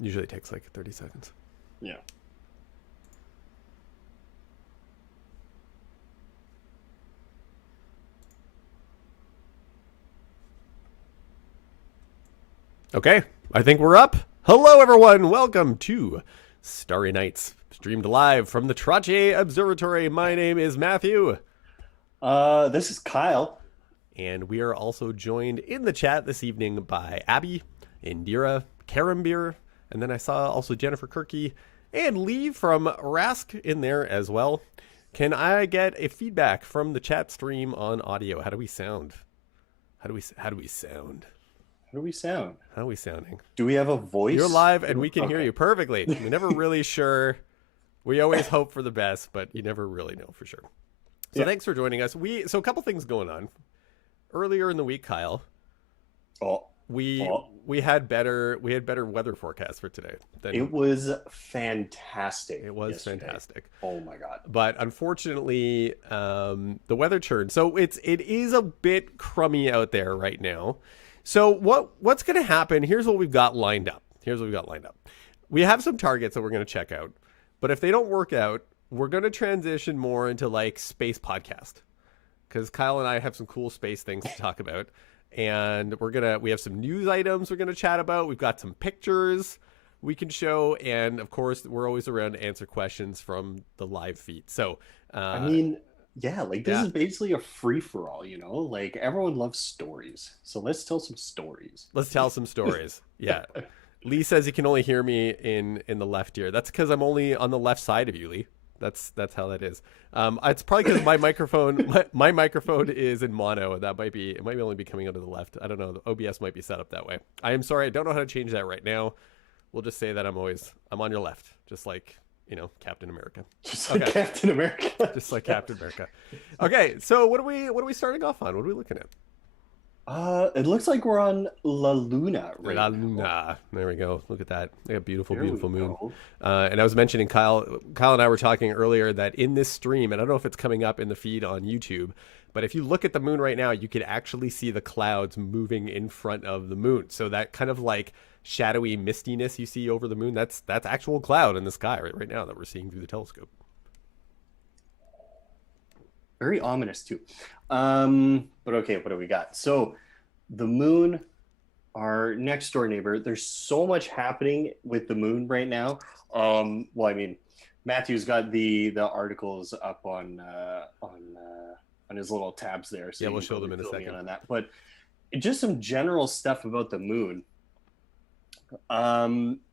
Usually it takes like 30 seconds. Yeah. Okay, I think we're up. Hello, everyone. Welcome to Starry Nights, streamed live from the Trottier Observatory. My name is Matthew, This is Kyle. and we are also joined in the chat this evening by Abby, Indira, Karambir, and then I saw also Jennifer Kirky and Lee from Rask in there as well. Can I get a feedback from the chat stream on audio? How do we sound? How do we sound? How do we sound? How are we sounding? Do we have a voice? You're live and we can hear Okay. you perfectly. We're never really sure. We always hope for the best, but you never really know for sure. So Yeah. thanks for joining us. So a couple things going on. Earlier in the week, Kyle, Oh, we oh, we had better weather forecast for today. it was fantastic. It was yesterday. fantastic. Oh my God. But unfortunately, the weather turned. So it is a bit crummy out there right now. So what's going to happen? Here's what we've got lined up. We have some targets that we're going to check out. But if they don't work out, we're going to transition more into like space podcast. Because Kyle and I have some cool space things to talk about. And we have some news items we're going to chat about. We've got some pictures we can show. And of course, we're always around to answer questions from the live feed. So, I mean, yeah, like this yeah. is basically a free for all, you know? Like everyone loves stories. So let's tell some stories. Let's tell some stories. Yeah. Lee says he can only hear me in the left ear. That's because I'm only on the left side of you, Lee. That's how that is. It's probably because my microphone is in mono, and it might only be coming out of the left. I don't know. The OBS might be set up that way. I am sorry. I don't know how to change that right now. We'll just say that I'm on your left, just like Captain America. Just like Captain America. Just like Captain America. Okay, so what are we starting off on? What are we looking at? It looks like we're on La Luna right La now. Luna. There we go. Look at that. Like a beautiful, There we beautiful moon. go. And I was mentioning Kyle and I were talking earlier that in this stream, and I don't know if it's coming up in the feed on YouTube, but if you look at the moon right now, you can actually see the clouds moving in front of the moon. So that kind of like shadowy mistiness you see over the moon, that's actual cloud in the sky right now that we're seeing through the telescope. Very ominous too. But okay, what do we got? So the moon, our next door neighbor, there's so much happening with the moon right now. Well, I mean, Matthew's got the articles up on his little tabs there. So yeah, we'll show them in a second on that. But just some general stuff about the moon.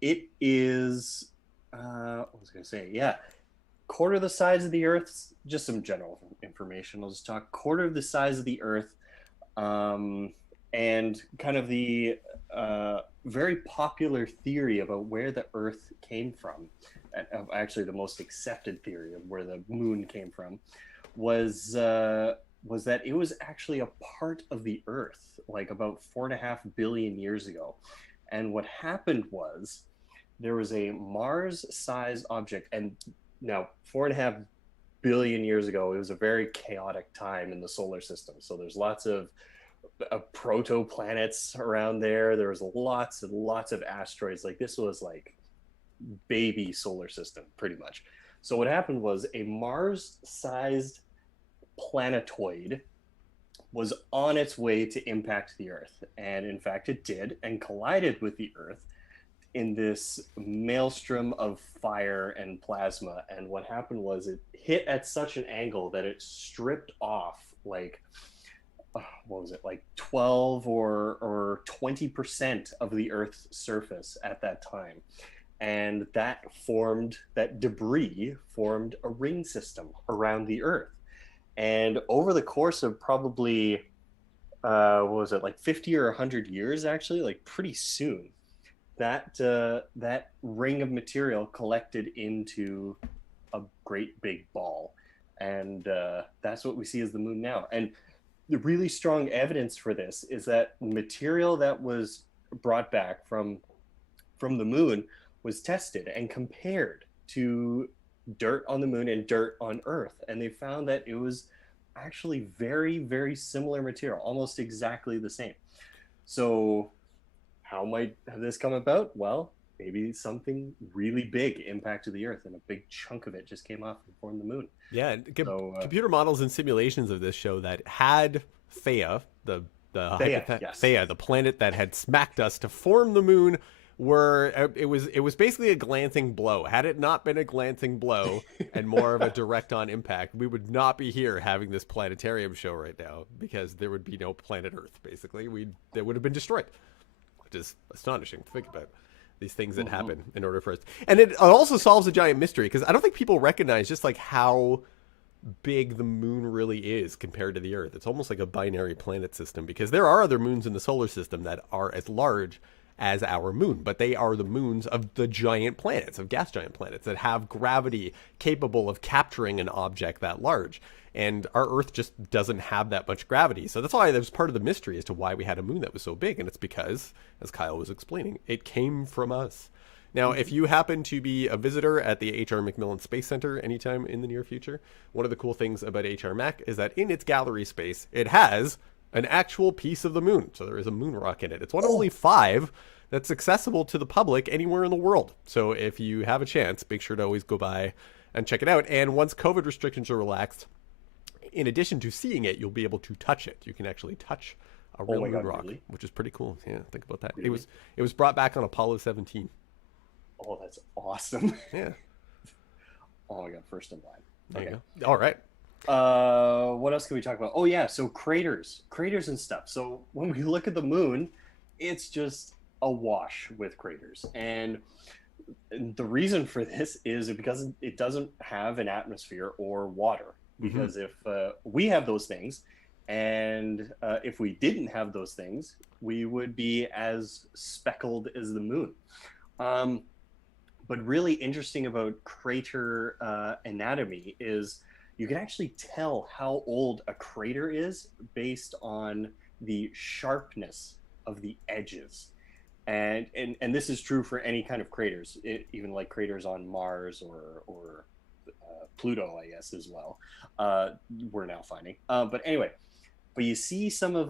It is what was I gonna say? Yeah. Quarter the size of the Earth, just some general information. I'll just talk quarter of the size of the Earth, and kind of the very popular theory about where the Earth came from, actually the most accepted theory of where the moon came from, was that it was actually a part of the Earth, like about 4.5 billion years ago. And what happened was there was a Mars-sized object, and now, 4.5 billion years ago, it was a very chaotic time in the solar system. So there's lots of protoplanets around there. There was lots and lots of asteroids. Like this was like baby solar system, pretty much. So what happened was a Mars-sized planetoid was on its way to impact the Earth. And in fact, it did, and collided with the Earth in this maelstrom of fire and plasma. And what happened was it hit at such an angle that it stripped off like what was it, like 12 or 20% of the Earth's surface at that time. And that debris formed a ring system around the Earth. And over the course of probably what was it, like 50 or 100 years, actually, like pretty soon, that ring of material collected into a great big ball, and that's what we see as the moon now. And the really strong evidence for this is that material that was brought back from the moon was tested and compared to dirt on the moon and dirt on Earth, and they found that it was actually very, very similar material, almost exactly the same. So how might this come about? Well, maybe something really big impacted the Earth, and a big chunk of it just came off and formed the moon. Yeah, and So computer models and simulations of this show that had Theia, Theia, yes. Theia, the planet that had smacked us to form the moon, were it was basically a glancing blow. Had it not been a glancing blow and more of a direct on impact, we would not be here having this planetarium show right now, because there would be no planet Earth. Basically, they would have been destroyed, which is astonishing to think about. These things that happen in order for us, and it also solves a giant mystery, because I don't think people recognize just like how big the moon really is compared to the Earth. It's almost like a binary planet system, because there are other moons in the solar system that are as large as our moon, but they are the moons of the giant planets, of gas giant planets that have gravity capable of capturing an object that large. And our Earth just doesn't have that much gravity. So that's why there's part of the mystery as to why we had a moon that was so big. And it's because, as Kyle was explaining, it came from us. Now, if you happen to be a visitor at the H.R. McMillan Space Center anytime in the near future, one of the cool things about H.R. Mac is that in its gallery space, it has an actual piece of the moon. So there is a moon rock in it. It's one of only 5 that's accessible to the public anywhere in the world. So if you have a chance, make sure to always go by and check it out. And once COVID restrictions are relaxed, in addition to seeing it, you'll be able to touch it. You can actually touch a real moon rock, really? Which is pretty cool. Yeah, think about that. Really? It was brought back on Apollo 17. Oh, that's awesome. Yeah. Oh my God, first in line. There you go. All right. What else can we talk about? Oh yeah, so craters and stuff. So when we look at the moon, it's just awash with craters. And the reason for this is because it doesn't have an atmosphere or water. Because if we have those things, and if we didn't have those things, we would be as speckled as the moon. But really interesting about crater anatomy is you can actually tell how old a crater is based on the sharpness of the edges. And this is true for any kind of craters, even like craters on Mars or Pluto, I guess, as well. We're now finding. But anyway, but you see some of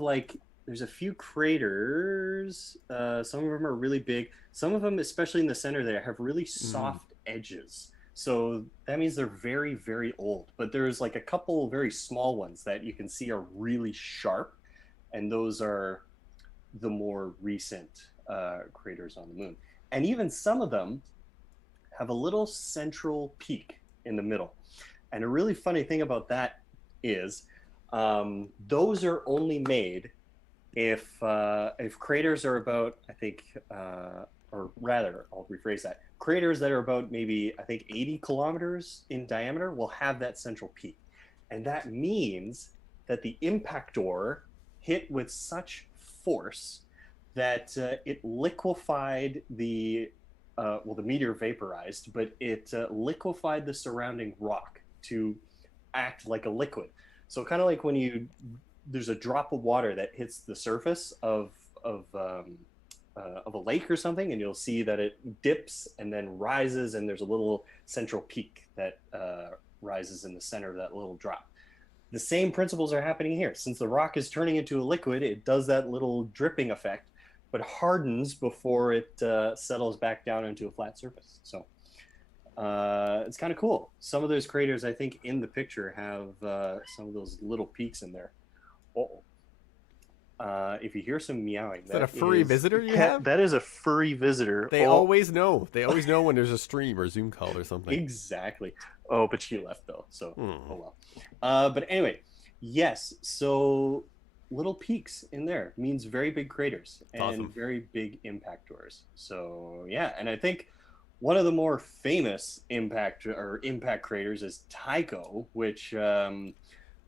there's a few craters. Some of them are really big. Some of them, especially in the center there, have really soft edges. So that means they're very, very old. But there's like a couple very small ones that you can see are really sharp. And those are the more recent craters on the moon. And even some of them have a little central peak in the middle. And a really funny thing about that is those are only made if craters are about, I think, or rather, I'll rephrase that. Craters that are about maybe, I think, 80 kilometers in diameter will have that central peak. And that means that the impactor hit with such force that it liquefied the meteor vaporized, but it liquefied the surrounding rock to act like a liquid. So kind of like when there's a drop of water that hits the surface of a lake or something, and you'll see that it dips and then rises, and there's a little central peak that rises in the center of that little drop. The same principles are happening here. Since the rock is turning into a liquid, it does that little dripping effect, but hardens before it settles back down into a flat surface. So it's kind of cool. Some of those craters, I think, in the picture have some of those little peaks in there. If you hear some meowing, is that a furry visitor you have? That is a furry visitor. They always know. They always know when there's a stream or Zoom call or something. Exactly. Oh, but she left though, so oh well. But anyway, yes. So little peaks in there means very big craters and awesome. Very big impactors. So yeah, and I think one of the more famous impact craters is Tycho, which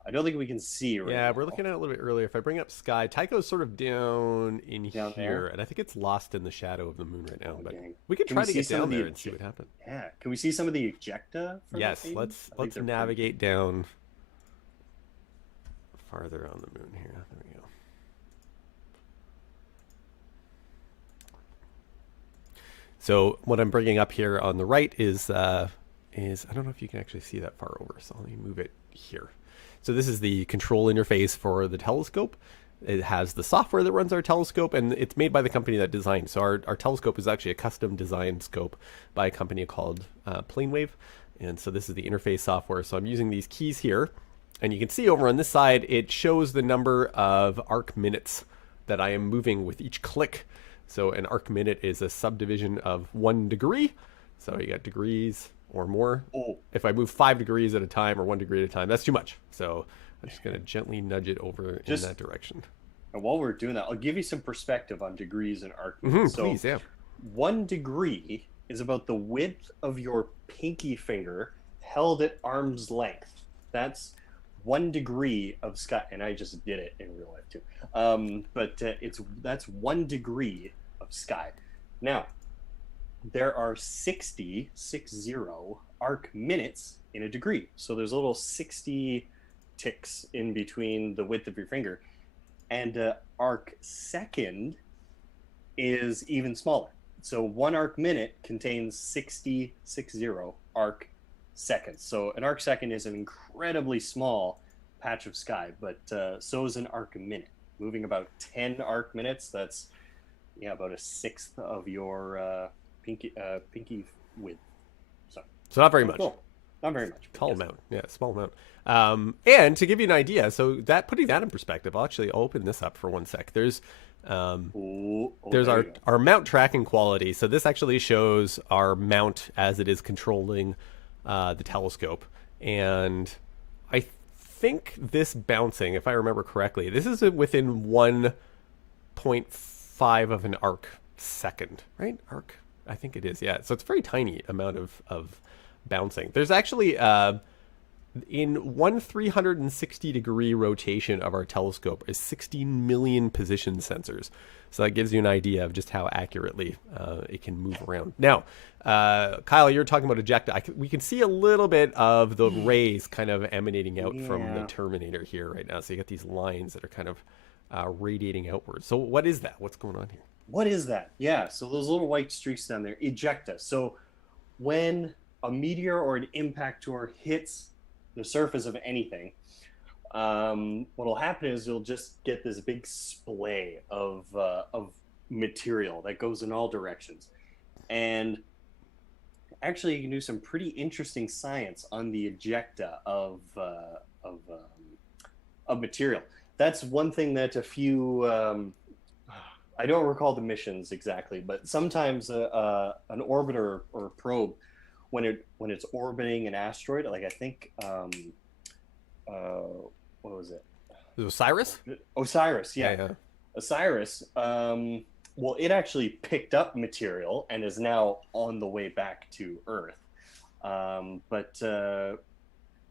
I don't think we can see right Yeah, now. we're looking at it a little bit earlier. If I bring up Sky, Tycho's sort of down here, there? and I think it's lost in the shadow of the moon right now. Oh, but dang. we could Can try we to see get some down of the there and see what happens. Yeah, can we see some of the ejecta? From Yes, the let's they're navigate down farther on the moon here. There we go. So what I'm bringing up here on the right is I don't know if you can actually see that far over, so let me move it here. So this is the control interface for the telescope. It has the software that runs our telescope, and it's made by the company that designed. So our telescope is actually a custom designed scope by a company called Planewave. And so this is the interface software. So I'm using these keys here. And you can see over on this side, it shows the number of arc minutes that I am moving with each click. So an arc minute is a subdivision of 1 degree. So you got degrees or more. Oh. If I move 5 degrees at a time or 1 degree at a time, that's too much. So I'm just going to gently nudge it over in that direction. And while we're doing that, I'll give you some perspective on degrees and arc minutes. So please, yeah. 1 degree is about the width of your pinky finger held at arm's length. That's 1 degree of sky, and I just did it in real life too. That's 1 degree of sky. Now, there are 60 arc minutes in a degree. So there's a little 60 ticks in between the width of your finger, and arc second is even smaller. So 1 arc minute contains 60 arc seconds. So an arc second is an incredibly small patch of sky, but so is an arc minute. Moving about 10 arc minutes, that's about a sixth of your pinky width. So not very much. Cool. Not very much. Small amount. Yeah, small amount. And to give you an idea, so putting that in perspective, I'll open this up for 1 sec. There's our mount tracking quality. So this actually shows our mount as it is controlling the telescope. And I think this bouncing, if I remember correctly, this is within 1.5 of an arc second, right? Arc, I think it is, yeah. So it's a very tiny amount of bouncing. There's actually in 360 degree rotation of our telescope is 16 million position sensors. So that gives you an idea of just how accurately it can move around. Now, Kyle, you're talking about ejecta. We can see a little bit of the rays kind of emanating out from the terminator here right now. So you got these lines that are kind of radiating outwards. So what is that? What's going on here? What is that? Yeah, so those little white streaks down there, ejecta. So when a meteor or an impactor hits the surface of anything, what will happen is you'll just get this big splay of material that goes in all directions. And actually, you can do some pretty interesting science on the ejecta of material. That's one thing that a few I don't recall the missions exactly, but sometimes an orbiter or a probe, when it's orbiting an asteroid, like I think what was it? Osiris? Osiris, yeah. Osiris. Well, it actually picked up material and is now on the way back to Earth. But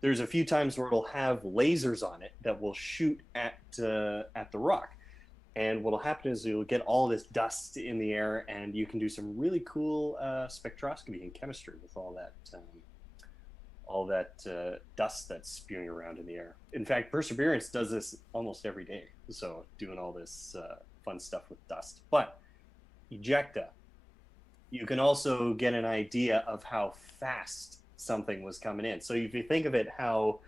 there's a few times where it'll have lasers on it that will shoot at the rock. And what'll happen is you'll get all this dust in the air, and you can do some really cool spectroscopy and chemistry with all that dust that's spewing around in the air. In fact, Perseverance does this almost every day. So doing all this fun stuff with dust. But ejecta, you can also get an idea of how fast something was coming in. So if you think of it, how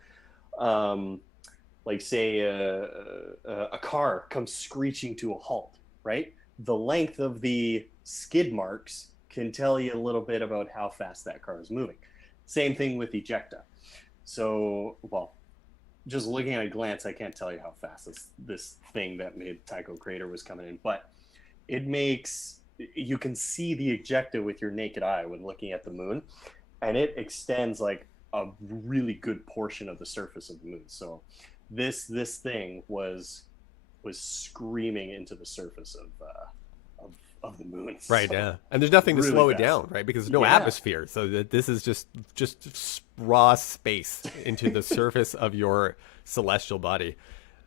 like say a car comes screeching to a halt, right? The length of the skid marks can tell you a little bit about how fast that car is moving. Same thing with ejecta. So, well, just looking at a glance, I can't tell you how fast this thing that made Tycho Crater was coming in, but you can see the ejecta with your naked eye when looking at the moon, and it extends like a really good portion of the surface of the moon. So this thing was screaming into the surface of the moon. Right, so, yeah. And there's nothing to really slow fast. it down, right? Because there's no atmosphere. So that this is just raw space into the surface of your celestial body.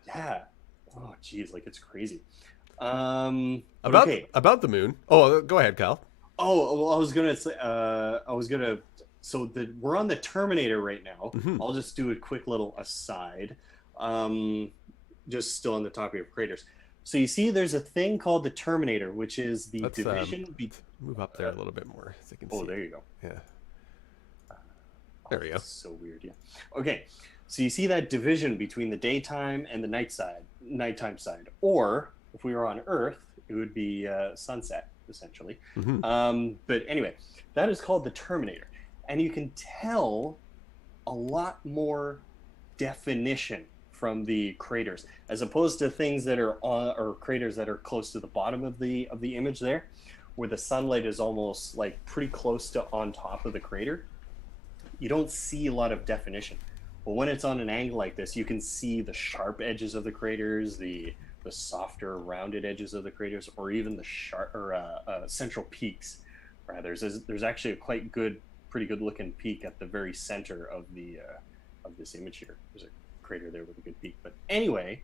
Yeah. Oh, geez, like it's crazy. About the moon. Oh, go ahead, Kyle. Oh, well, I was gonna say. So we're on the Terminator right now. Mm-hmm. I'll just do a quick little aside. Just still on the topic of craters. So you see, there's a thing called the Terminator, which is the division. Move up there a little bit more, so you can see. Oh, there you go. Yeah. There we go. So weird, yeah. Okay, So you see that division between the daytime and the nighttime side. Or if we were on Earth, it would be sunset, essentially. Hmm. But anyway, that is called the terminator. And you can tell a lot more definition from the craters, as opposed to things that are on, or craters that are close to the bottom of the image there, where the sunlight is almost like pretty close to on top of the crater. You don't see a lot of definition. But when it's on an angle like this, you can see the sharp edges of the craters, the softer rounded edges of the craters, or even the sharp or central peaks. Rather, there's actually a pretty good looking peak at the very center of the of this image here. There's a crater there with a good peak. But anyway,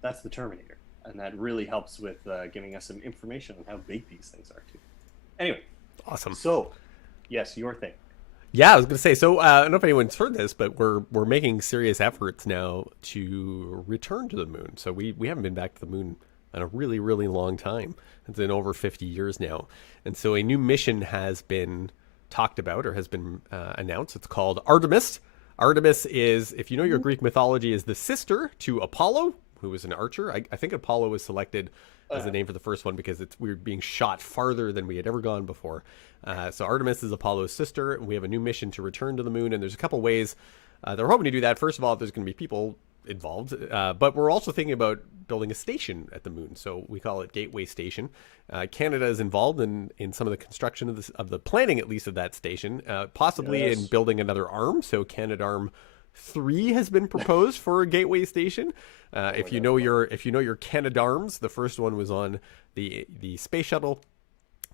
that's the Terminator, and that really helps with giving us some information on how big these things are too. Anyway, Awesome. so yes, your thing. Yeah, I was going to say. So I don't know if anyone's heard this, but we're making serious efforts now to return to the moon. So we haven't been back to the moon in a really, really long time. It's been over 50 years now, and so a new mission has been talked about or has been announced. It's called Artemis. Artemis is, if you know your Greek mythology, is the sister to Apollo, who was an archer. I think Apollo was selected as the name for the first one because we were being shot farther than we had ever gone before. So Artemis is Apollo's sister, and we have a new mission to return to the moon, and there's a couple ways they're hoping to do that. First of all, there's going to be people involved, but we're also thinking about building a station at the moon, so we call it Gateway Station. Canada is involved in some of the construction of the planning, at least, of that station, possibly in building another arm. So Canadarm 3 has been proposed for a Gateway Station. If you know your Canadarms, the first one was on the space shuttle.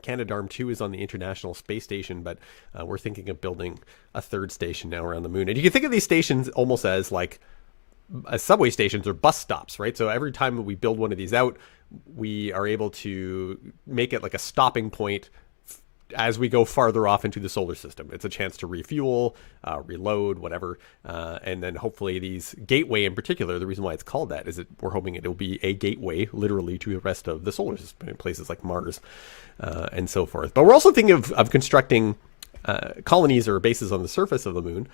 Canadarm 2 is on the International Space Station, but we're thinking of building a third station now around the moon. And you can think of these stations almost as like subway stations or bus stops, right? So every time we build one of these out, we are able to make it like a stopping point as we go farther off into the solar system. It's a chance to refuel, reload, whatever. And then hopefully these Gateway in particular, the reason why it's called that is that we're hoping it will be a gateway literally to the rest of the solar system in places like Mars and so forth. But we're also thinking of constructing colonies or bases on the surface of the moon.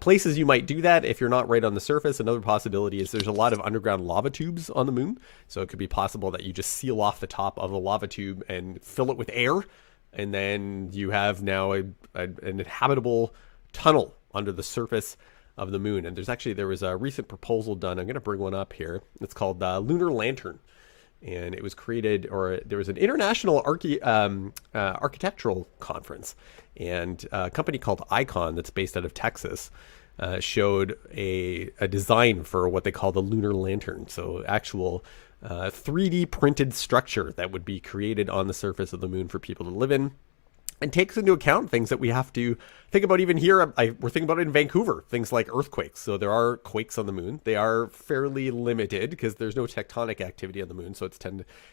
Places you might do that if you're not right on the surface. Another possibility is there's a lot of underground lava tubes on the moon. So it could be possible that you just seal off the top of the lava tube and fill it with air. And then you have now an inhabitable tunnel under the surface of the moon. And there was a recent proposal done. I'm going to bring one up here. It's called Lunar Lantern. And it was created, or there was an international architectural conference. And a company called Icon that's based out of Texas showed a design for what they call the Lunar Lantern. So actual 3D printed structure that would be created on the surface of the moon for people to live in, and takes into account things that we have to think about even here. We're thinking about it in Vancouver, things like earthquakes. So there are quakes on the moon. They are fairly limited because there's no tectonic activity on the moon. So it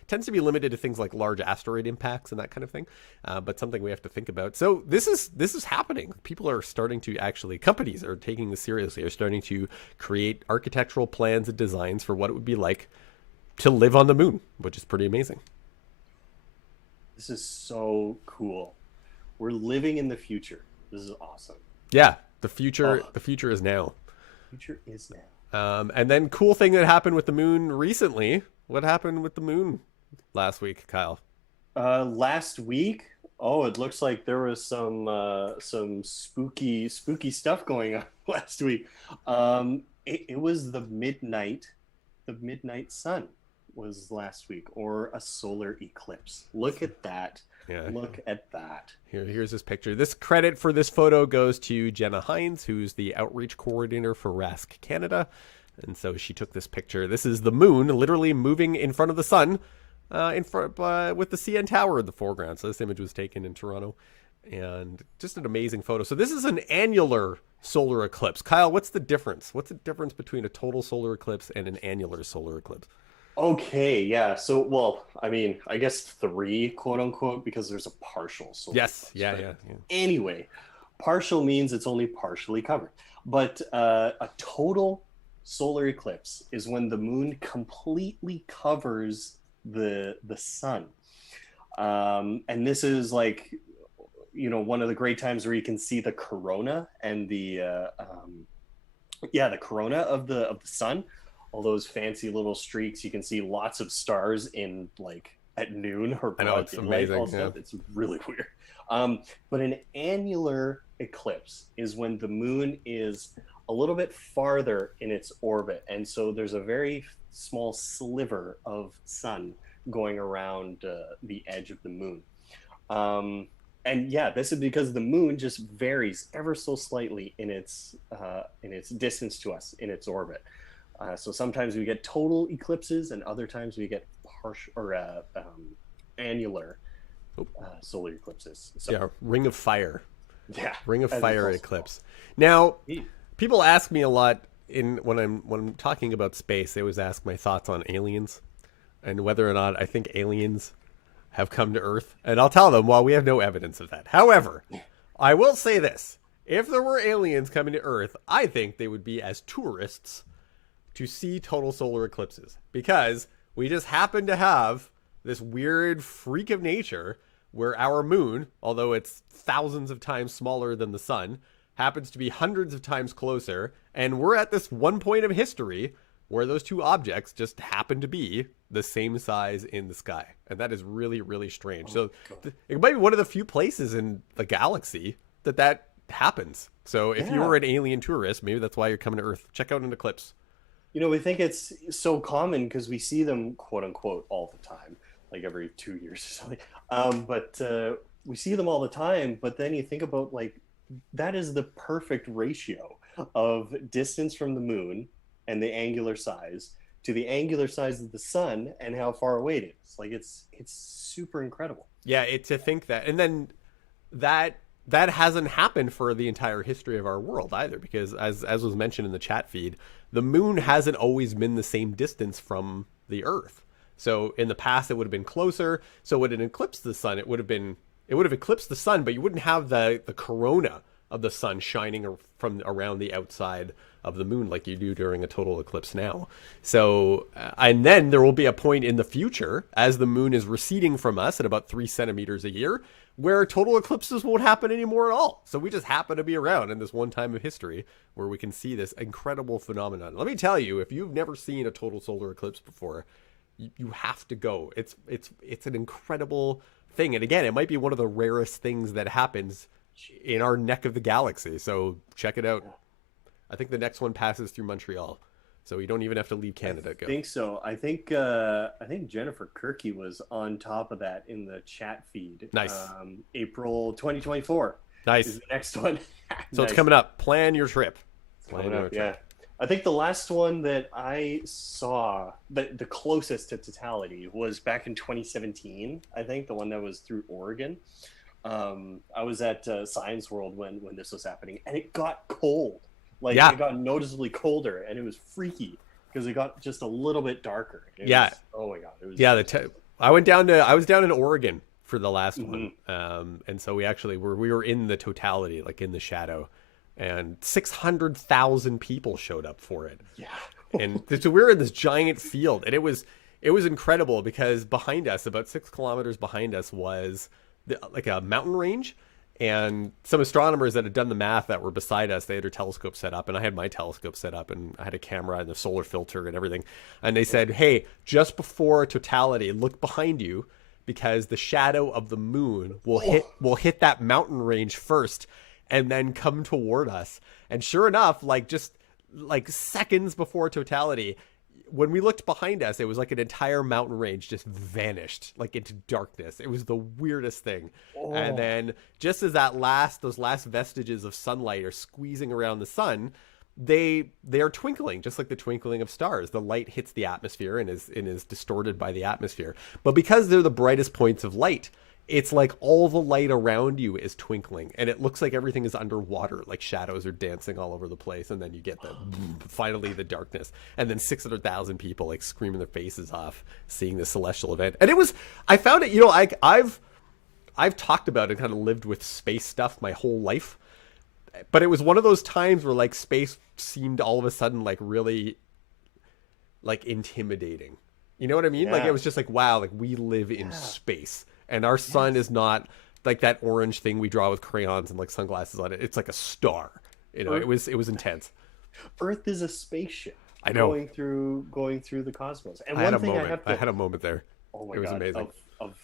tends to be limited to things like large asteroid impacts and that kind of thing. But something we have to think about. So this is happening. People are starting to companies are taking this seriously, are starting to create architectural plans and designs for what it would be like to live on the moon, which is pretty amazing. This is so cool. We're living in the future. This is awesome. Yeah, the future is now. Future is now. And then cool thing that happened with the moon recently. What happened with the moon last week, Kyle? Last week, it looks like there was some spooky stuff going on last week. It was the midnight sun was last week, or a solar eclipse. Look at that. Yeah. Look at that. Here's this picture. This credit for this photo goes to Jenna Hines, who's the outreach coordinator for RASC Canada. And so she took this picture. This is the moon literally moving in front of the sun, with the CN Tower in the foreground. So this image was taken in Toronto, and just an amazing photo. So this is an annular solar eclipse. Kyle, what's the difference? What's the difference between a total solar eclipse and an annular solar eclipse? Okay, yeah. So, well, I mean, I guess 3, quote unquote, because there's a partial solar eclipse. Yeah. Anyway, partial means it's only partially covered. But a total solar eclipse is when the moon completely covers the sun. And this is like, one of the great times where you can see the corona and the Yeah, the corona of the sun, all those fancy little streaks. You can see lots of stars in like at noon or I know, broad it's daylight. All amazing. Yeah. stuff. It's really weird. But an annular eclipse is when the moon is a little bit farther in its orbit, and so there's a very small sliver of sun going around the edge of the moon. And yeah, this is because the moon just varies ever so slightly in its distance to us in its orbit. So sometimes we get total eclipses, and other times we get partial or annular solar eclipses. So, Yeah, Ring of Fire. yeah, Ring of as it's Fire also eclipse. Now, called. people ask me a lot when I'm talking about space. They always ask my thoughts on aliens and whether or not I think aliens have come to Earth. And I'll tell them, well, we have no evidence of that. However, I will say this. If there were aliens coming to Earth, I think they would be as tourists to see total solar eclipses, because we just happen to have this weird freak of nature where our moon, although it's thousands of times smaller than the sun, happens to be hundreds of times closer, and we're at this one point of history where those two objects just happen to be the same size in the sky. And that is really, really strange. So it might be one of the few places in the galaxy that happens. So if you were an alien tourist, maybe that's why you're coming to Earth. Check out an eclipse. You know, we think it's so common because we see them, quote unquote, all the time, like every 2 years or something. But we see them all the time. But then you think about like that is the perfect ratio of distance from the moon and the angular size to the angular size of the sun and how far away it is. Like it's super incredible. Yeah, to think that, and then that hasn't happened for the entire history of our world either, because as was mentioned in the chat feed, the moon hasn't always been the same distance from the Earth. So in the past, it would have been closer. So when it eclipsed the sun, it would have eclipsed the sun, but you wouldn't have the corona of the sun shining from around the outside of the moon like you do during a total eclipse now. So, and then there will be a point in the future as the moon is receding from us at about 3 centimeters a year, where total eclipses won't happen anymore at all. So we just happen to be around in this one time of history where we can see this incredible phenomenon. Let me tell you, if you've never seen a total solar eclipse before, you have to go. It's an incredible thing. And again, it might be one of the rarest things that happens in our neck of the galaxy. So check it out. I think the next one passes through Montreal, so you don't even have to leave Canada. I think so. I think Jennifer Kirky was on top of that in the chat feed. Nice. April 2024. Nice. Is the next one. So Nice. it's coming up. Plan your trip. Yeah. I think the last one that I saw, the closest to totality, was back in 2017. I think the one that was through Oregon. I was at Science World when this was happening, and it got cold. Like it got noticeably colder, and it was freaky because it got just a little bit darker. Oh my god! It was I was down in Oregon for the last one, and so we were in the totality, like in the shadow, and 600,000 people showed up for it. Yeah, and so we were in this giant field, and it was incredible because behind us, about 6 kilometers behind us, was like a mountain range. And some astronomers that had done the math that were beside us, they had their telescope set up, and I had my telescope set up, and I had a camera and a solar filter and everything. And they said, hey, just before totality, look behind you, because the shadow of the moon will hit that mountain range first and then come toward us. And sure enough, like just like seconds before totality, when we looked behind us, it was like an entire mountain range just vanished, like into darkness. It was the weirdest thing. Oh. And then just as those last vestiges of sunlight are squeezing around the sun, they are twinkling, just like the twinkling of stars. The light hits the atmosphere and is distorted by the atmosphere. But because they're the brightest points of light, it's like all the light around you is twinkling, and it looks like everything is underwater, like shadows are dancing all over the place. And then you get finally the darkness, and then 600,000 people like screaming their faces off seeing the celestial event. And I found it, I've talked about it, kind of lived with space stuff my whole life, but it was one of those times where like space seemed all of a sudden like really like intimidating. You know what I mean? Yeah. Like it was just like, wow, like we live in space. And our sun is not like that orange thing we draw with crayons and like sunglasses on it. It's like a star. It was intense. Earth is a spaceship. I know. Going through the cosmos. And I had one a thing moment. I have to. I had a moment there. Oh my It was god! amazing. Of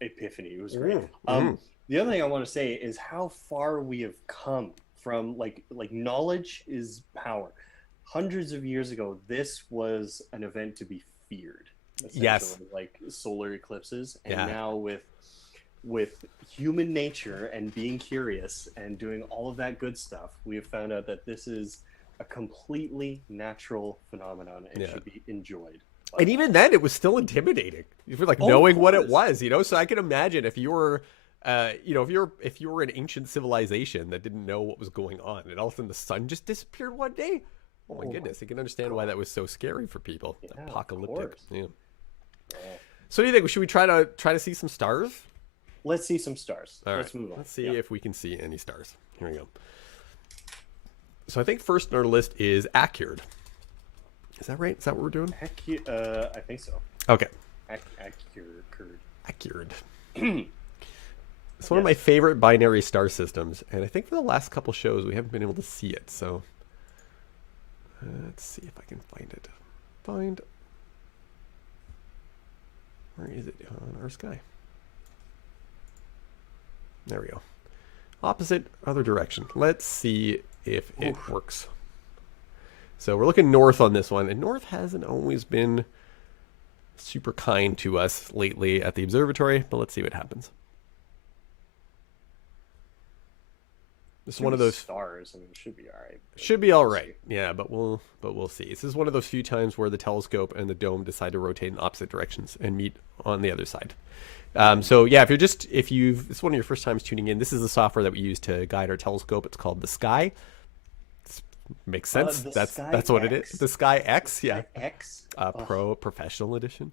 epiphany. It was great. Mm. The other thing I want to say is how far we have come from like knowledge is power. Hundreds of years ago, this was an event to be feared. Yes. Like solar eclipses, and Yeah. now with human nature and being curious and doing all of that good stuff, we have found out that this is a completely natural phenomenon and should be enjoyed. And even then, it was still intimidating. You feel like knowing what it was, you know. So I can imagine if you were, if you were an ancient civilization that didn't know what was going on, and all of a sudden the sun just disappeared one day. Oh my goodness! You can understand why that was so scary for people. Yeah, apocalyptic. Yeah. So, do you think should we try to see some stars? Let's see some stars. All Let's right. move on. Let's see if we can see any stars. Here we go. So I think first on our list is Accured. Is that right? Is that what we're doing? I think so. Okay. Accured. It's one of my favorite binary star systems, and I think for the last couple shows we haven't been able to see it. So let's see if I can find it. Where is it on our sky? There we go. Opposite, other direction. Let's see if it works. So we're looking north on this one, and north hasn't always been super kind to us lately at the observatory, but let's see what happens. This is one of those stars. I mean, it should be all right. Should be all right. Yeah, but we'll see. This is one of those few times where the telescope and the dome decide to rotate in opposite directions and meet on the other side. So yeah, if it's one of your first times tuning in, this is the software that we use to guide our telescope. It's called the Sky. Makes sense. That's what it is. The Sky X, yeah. X. Professional edition.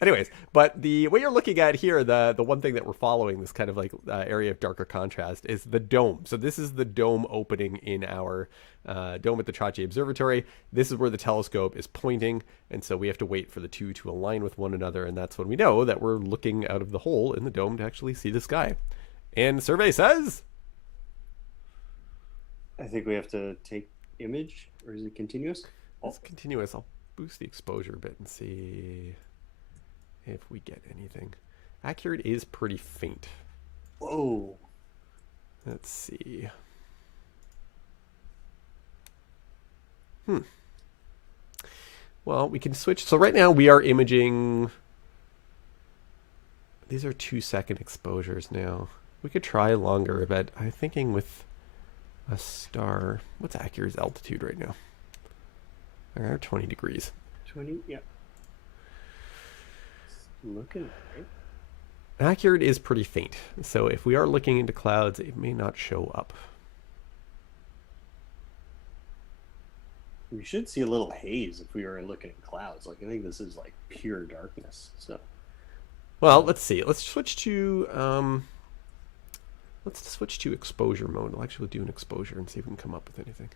Anyways, but what you're looking at here, the one thing that we're following, this kind of like area of darker contrast, is the dome. So this is the dome opening in our dome at the Trottier Observatory. This is where the telescope is pointing, and so we have to wait for the two to align with one another, and that's when we know that we're looking out of the hole in the dome to actually see the sky. And the survey says, I think we have to take image, or is it continuous? It's continuous. I'll boost the exposure a bit and see if we get anything. Accurate is pretty faint. Whoa. Let's see. Well, we can switch. So right now we are imaging. These are 2-second exposures now. We could try longer, but I'm thinking with a star. What's Accurate's altitude right now? Around 20 degrees. 20, yeah. Looking right. Accurate is pretty faint, so if we are looking into clouds, it may not show up. We should see a little haze if we were looking at clouds. Like, I think this is like pure darkness. So, well, let's see. Let's switch to exposure mode. I'll actually do an exposure and see if we can come up with anything.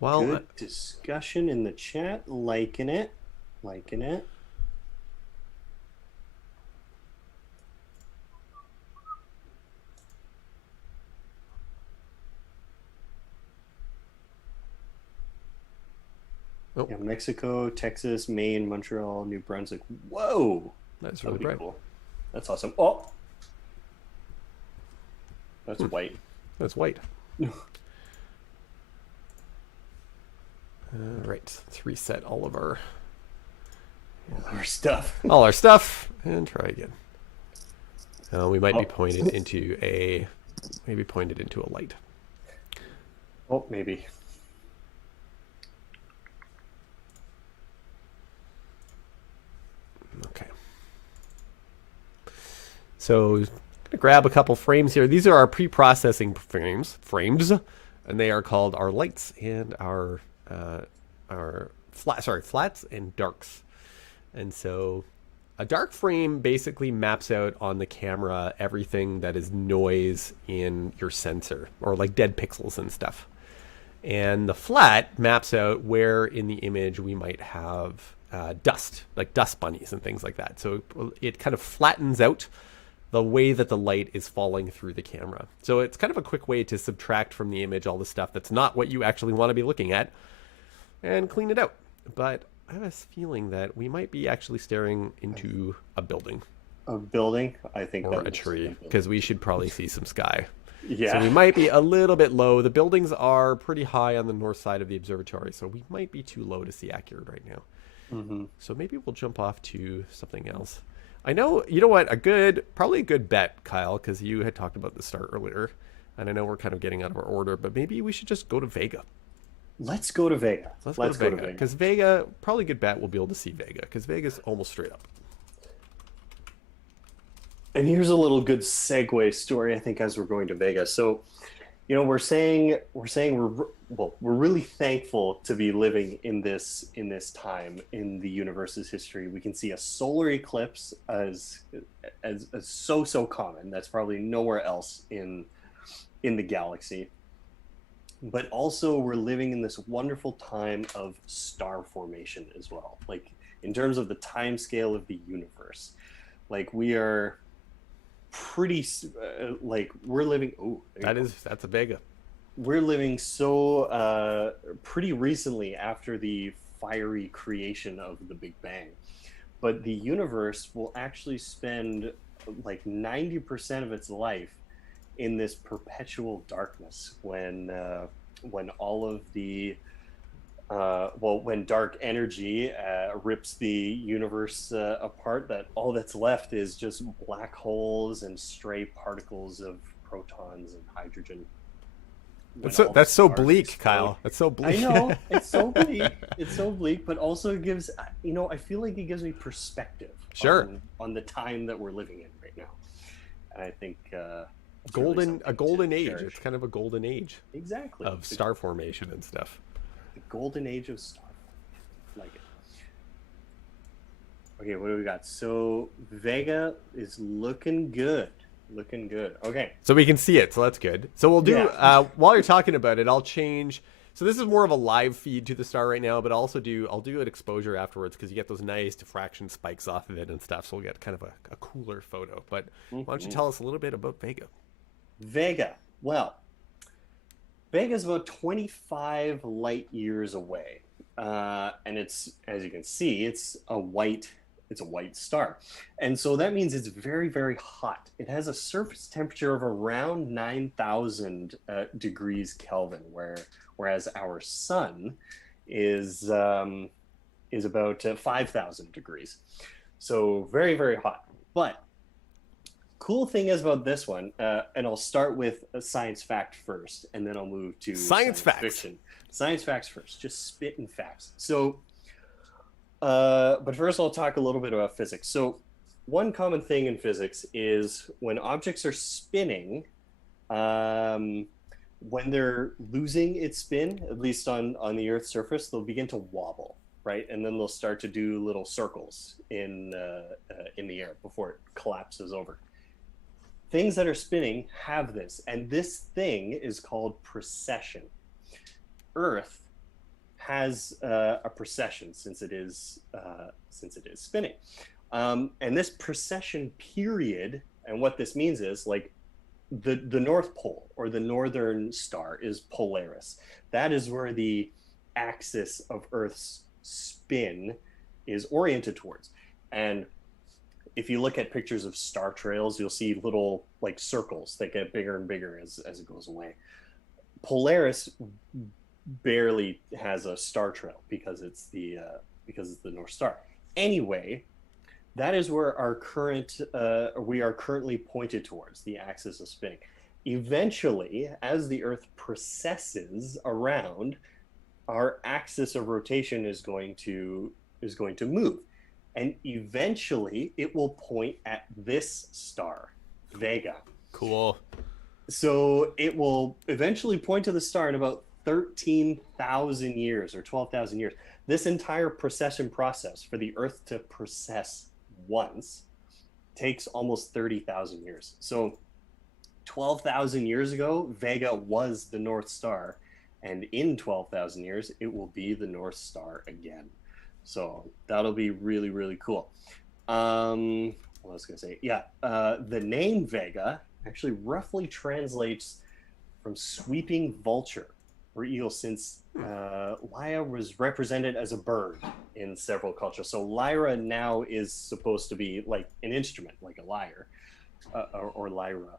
Well, good discussion in the chat. Liking it. Oh. Yeah, Mexico, Texas, Maine, Montreal, New Brunswick. Whoa, that's really bright. Cool. That's awesome. Oh, that's white. That's white. All right, let's reset all our stuff. All our stuff, and try again. We might be pointed into a light. Oh, maybe. Okay. So, I'm gonna grab a couple frames here. These are our pre-processing frames, and they are called our lights and our flats and darks. And so a dark frame basically maps out on the camera everything that is noise in your sensor, or like dead pixels and stuff. And the flat maps out where in the image we might have dust, like dust bunnies and things like that. So it kind of flattens out the way that the light is falling through the camera. So it's kind of a quick way to subtract from the image all the stuff that's not what you actually want to be looking at and clean it out. But I have a feeling that we might be actually staring into a building. A building? I think or a tree, because we should probably see some sky. Yeah. So we might be a little bit low. The buildings are pretty high on the north side of the observatory, so we might be too low to see accurate right now. So maybe we'll jump off to something else. I know, you know what, probably a good bet, Kyle, because you had talked about the star earlier, and I know we're kind of getting out of our order, but maybe we should just go to Vega. Let's go to Vega. Let's go to Vega. Because Vega, probably a good bet, we'll be able to see Vega, because Vega's almost straight up. And here's a little good segue story, I think, as we're going to Vega. So, you know, we're really thankful to be living in this time in the universe's history. We can see a solar eclipse as so common. That's probably nowhere else in the galaxy. But also, we're living in this wonderful time of star formation as well. Like, in terms of the time scale of the universe, like we are pretty we're living that's a Vega. We're living so pretty recently after the fiery creation of the Big Bang, but the universe will actually spend like 90% of its life in this perpetual darkness when all of the when dark energy rips the universe apart, that all that's left is just black holes and stray particles of protons and hydrogen. That's so bleak, Kyle. That's so bleak. I know, it's so bleak. It's so bleak, but also it gives, you know, I feel like it gives me perspective on the time that we're living in right now. And I think a golden age. Cherish. It's kind of a golden age. Exactly. Of star formation and stuff. The golden age of star. Like it. Okay, what do we got? So Vega is looking good. Looking good. Okay. So we can see it, so that's good. So we'll do while you're talking about it, I'll change. So this is more of a live feed to the star right now, but I'll do an exposure afterwards, because you get those nice diffraction spikes off of it and stuff, so we'll get kind of a cooler photo. But why don't you tell us a little bit about Vega? Vega. Well, Vega's about 25 light years away, and it's, as you can see, it's a white star, and so that means it's very, very hot. It has a surface temperature of around 9,000 degrees Kelvin, whereas our sun is about 5,000 degrees. So very, very hot. But cool thing is about this one, and I'll start with a science fact first, and then I'll move to science facts. Fiction. Science facts first, just spitting facts. So, but first I'll talk a little bit about physics. So one common thing in physics is when objects are spinning, when they're losing its spin, at least on the Earth's surface, they'll begin to wobble, right? And then they'll start to do little circles in the air before it collapses over. Things that are spinning have this, and this thing is called precession. Earth has a precession since it is spinning, and this precession period, and what this means is, like, the North Pole or the northern star is Polaris. That is where the axis of Earth's spin is oriented towards. And if you look at pictures of star trails, you'll see little like circles that get bigger and bigger as it goes away. Polaris barely has a star trail because it's the North Star. Anyway, that is where we are currently pointed towards, the axis of spinning. Eventually, as the Earth precesses around, our axis of rotation is going to move, and eventually it will point at this star, Vega. Cool. So it will eventually point to the star in about 13,000 years or 12,000 years. This entire precession process for the Earth to precess once takes almost 30,000 years. So 12,000 years ago, Vega was the North Star, and in 12,000 years, it will be the North Star again. So that'll be really, really cool. What was I going to say? Yeah, the name Vega actually roughly translates from sweeping vulture or eagle, since Lyra was represented as a bird in several cultures. So Lyra now is supposed to be like an instrument, like a lyre, or Lyra.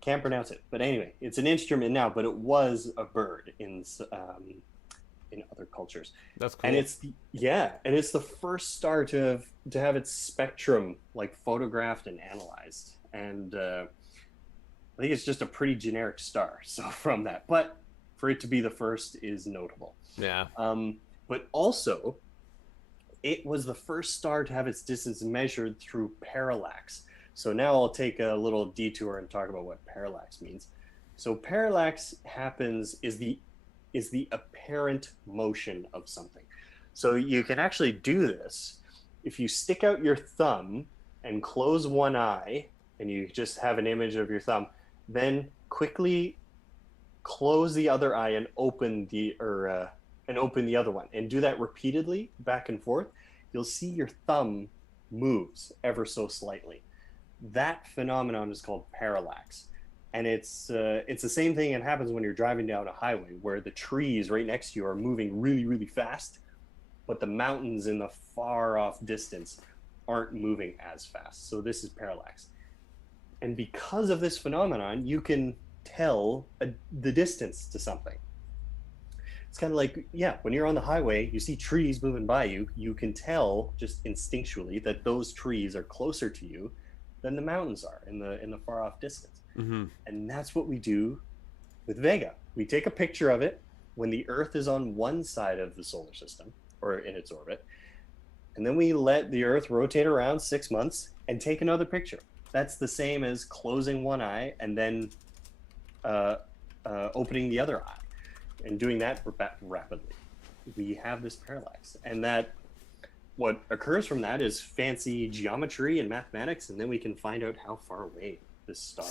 Can't pronounce it, but anyway, it's an instrument now. But it was a bird in other cultures. That's cool. And it's the first star to have its spectrum like photographed and analyzed. And I think it's just a pretty generic star. So from that, but for it to be the first is notable. Yeah. But also, it was the first star to have its distance measured through parallax. So now I'll take a little detour and talk about what parallax means. So parallax is the apparent motion of something. So you can actually do this if you stick out your thumb and close one eye, and you just have an image of your thumb, then quickly close the other eye and open the other one, and do that repeatedly back and forth. You'll see your thumb moves ever so slightly. That phenomenon is called parallax. And it's the same thing that happens when you're driving down a highway, where the trees right next to you are moving really, really fast, but the mountains in the far off distance aren't moving as fast. So this is parallax. And because of this phenomenon, you can tell the distance to something. It's kind of like, when you're on the highway, you see trees moving by you, you can tell just instinctually that those trees are closer to you than the mountains are in the far off distance. Mm-hmm. And that's what we do with Vega. We take a picture of it when the Earth is on one side of the solar system, or in its orbit, and then we let the Earth rotate around 6 months and take another picture. That's the same as closing one eye and then opening the other eye, and doing that rapidly. We have this parallax, and that what occurs from that is fancy geometry and mathematics, and then we can find out how far away this star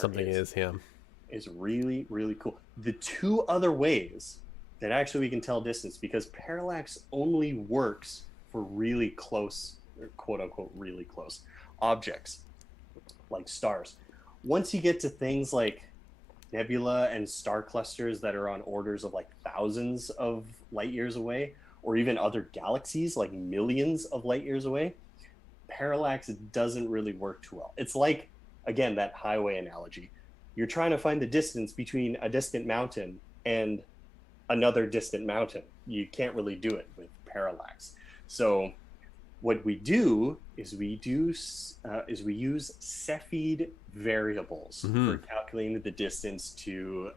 is really, really cool. The two other ways that actually we can tell distance, because parallax only works for really close, or quote unquote really close objects like stars. Once you get to things like nebula and star clusters that are on orders of like thousands of light years away, or even other galaxies like millions of light years away, parallax doesn't really work too well. It's like, again, that highway analogy. You're trying to find the distance between a distant mountain and another distant mountain. You can't really do it with parallax. So what we do is we use Cepheid variables for calculating the distance to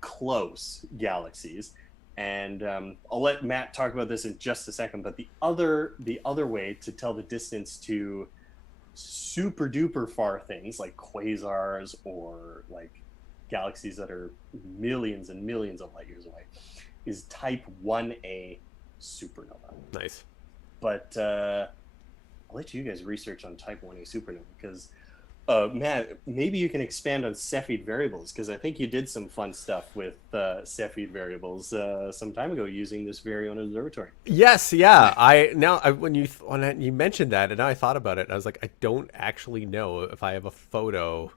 close galaxies. And I'll let Matt talk about this in just a second. But the other way to tell the distance to super duper far things like quasars, or like galaxies that are millions and millions of light years away, is type 1a supernova. Nice. But I'll let you guys research on type 1a supernova, because Matt, maybe you can expand on Cepheid variables, because I think you did some fun stuff with Cepheid variables some time ago using this very own observatory. Yes, yeah. When you mentioned that, and now I thought about it, and I was like, I don't actually know if I have a photo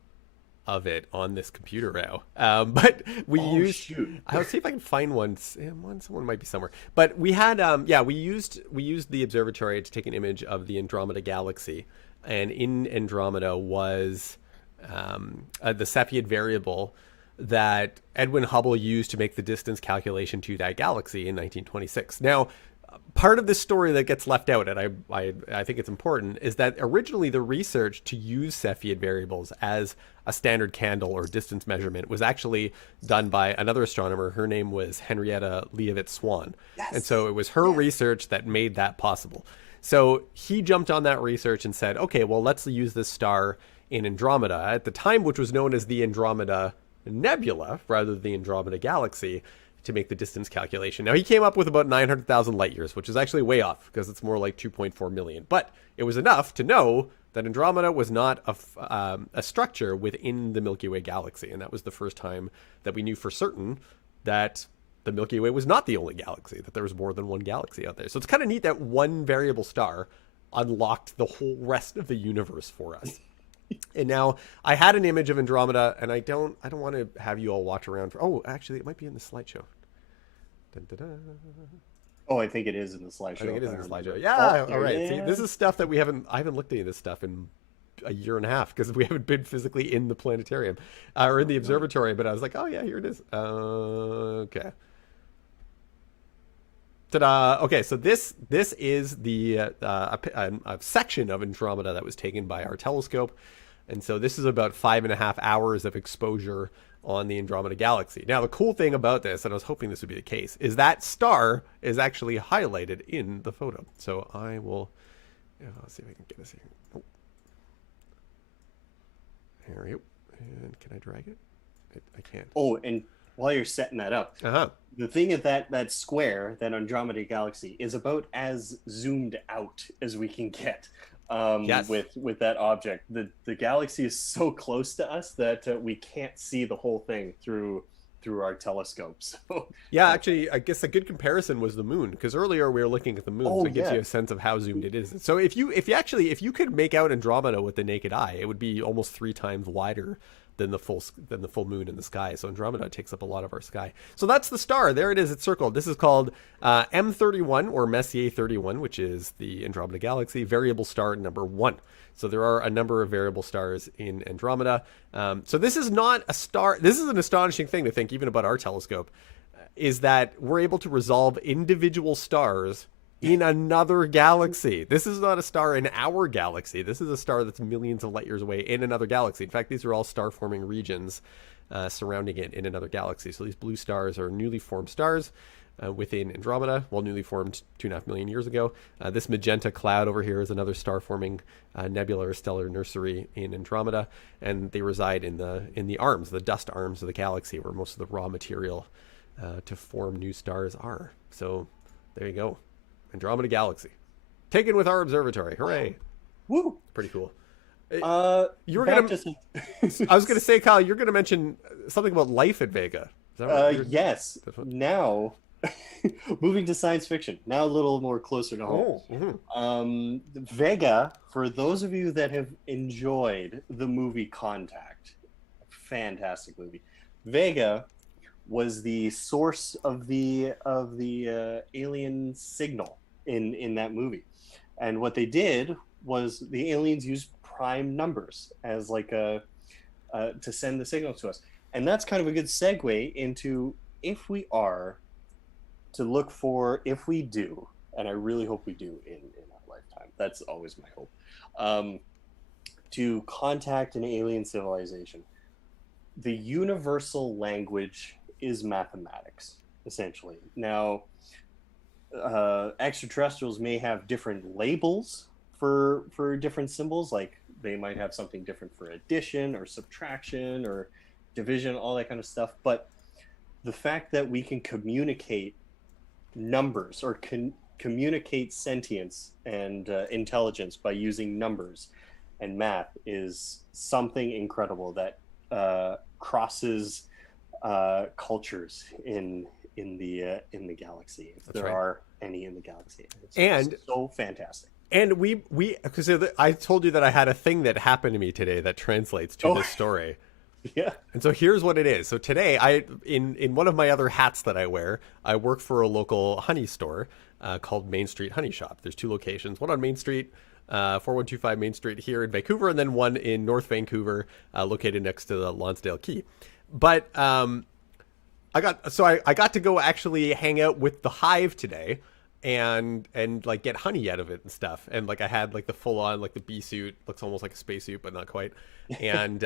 of it on this computer now. But I'll see if I can find one. Someone might be somewhere. But we had we used the observatory to take an image of the Andromeda galaxy. And in Andromeda was the Cepheid variable that Edwin Hubble used to make the distance calculation to that galaxy in 1926. Now, part of this story that gets left out, and I think it's important, is that originally the research to use Cepheid variables as a standard candle or distance measurement was actually done by another astronomer. Her name was Henrietta Leavitt-Swan. Yes. And so it was her research that made that possible. So he jumped on that research and said, okay, well, let's use this star in Andromeda, at the time, which was known as the Andromeda Nebula, rather than the Andromeda Galaxy, to make the distance calculation. Now, he came up with about 900,000 light years, which is actually way off, because it's more like 2.4 million. But it was enough to know that Andromeda was not a structure within the Milky Way galaxy. And that was the first time that we knew for certain that the Milky Way was not the only galaxy, that there was more than one galaxy out there. So it's kind of neat that one variable star unlocked the whole rest of the universe for us. And now I had an image of Andromeda, and I don't want to have you all watch around for. Oh, actually, it might be in the slideshow. Dun, dun, dun. Oh, I think it is in the slideshow. I think it is in the slideshow. Yeah, all right. Yeah. See, this is stuff that I haven't looked at any of this stuff in a year and a half because we haven't been physically in the planetarium or in the observatory. But I was like, oh yeah, here it is. Okay. Ta-da! Okay, so this is the a section of Andromeda that was taken by our telescope, and so this is about 5.5 hours of exposure on the Andromeda galaxy. Now, the cool thing about this, and I was hoping this would be the case, is that star is actually highlighted in the photo. So I will, let's see if I can get this here. Oh. There we go. And can I drag it? I can't. Oh, and while you're setting that up, the thing is that square, that Andromeda galaxy, is about as zoomed out as we can get. Yes. With that object, the galaxy is so close to us that we can't see the whole thing through our telescopes. Yeah, actually, I guess a good comparison was the moon, because earlier we were looking at the moon, so it gives you a sense of how zoomed it is. So if you could make out Andromeda with the naked eye, it would be almost 3 times wider than the full moon in the sky. So Andromeda takes up a lot of our sky. So that's the star. There it is. It's circled. This is called M31 or Messier 31, which is the Andromeda galaxy, variable star number 1. So there are a number of variable stars in Andromeda. So this is not a star. This is an astonishing thing to think even about our telescope, is that we're able to resolve individual stars in another galaxy. This is not a star in our galaxy. This is a star that's millions of light years away in another galaxy. In fact, these are all star-forming regions surrounding it in another galaxy. So these blue stars are newly formed stars within Andromeda, newly formed 2.5 million years ago. This magenta cloud over here is another star-forming nebula or stellar nursery in Andromeda, and they reside in the arms, the dust arms of the galaxy, where most of the raw material to form new stars are. So there you go. Andromeda Galaxy, taken with our observatory. Hooray! Woo! Pretty cool. You were gonna. I was gonna say, Kyle, you're gonna mention something about life at Vega. Is that right? Yes. Now, moving to science fiction. Now a little more closer to home. Mm-hmm. Vega, for those of you that have enjoyed the movie Contact, fantastic movie. Vega was the source of the alien signal in that movie, and what they did was the aliens used prime numbers as like to send the signal to us, and that's kind of a good segue into if we are to look for, if we do, and I really hope we do in our lifetime. That's always my hope. To contact an alien civilization, the universal language is mathematics, essentially. Now, extraterrestrials may have different labels for different symbols, like they might have something different for addition or subtraction or division, all that kind of stuff. But the fact that we can communicate numbers or communicate sentience and intelligence by using numbers and math is something incredible that crosses cultures in the galaxy, if there are any in the galaxy. It's so fantastic. And because I told you that I had a thing that happened to me today that translates to this story. Yeah. And so here's what it is. So today, in one of my other hats that I wear, I work for a local honey store called Main Street Honey Shop. There's 2 locations, one on Main Street, 4125 Main Street here in Vancouver, and then one in North Vancouver, located next to the Lonsdale Quay. But I got to go actually hang out with the hive today and like get honey out of it and stuff. And like I had like the full on like the bee suit, looks almost like a spacesuit but not quite. And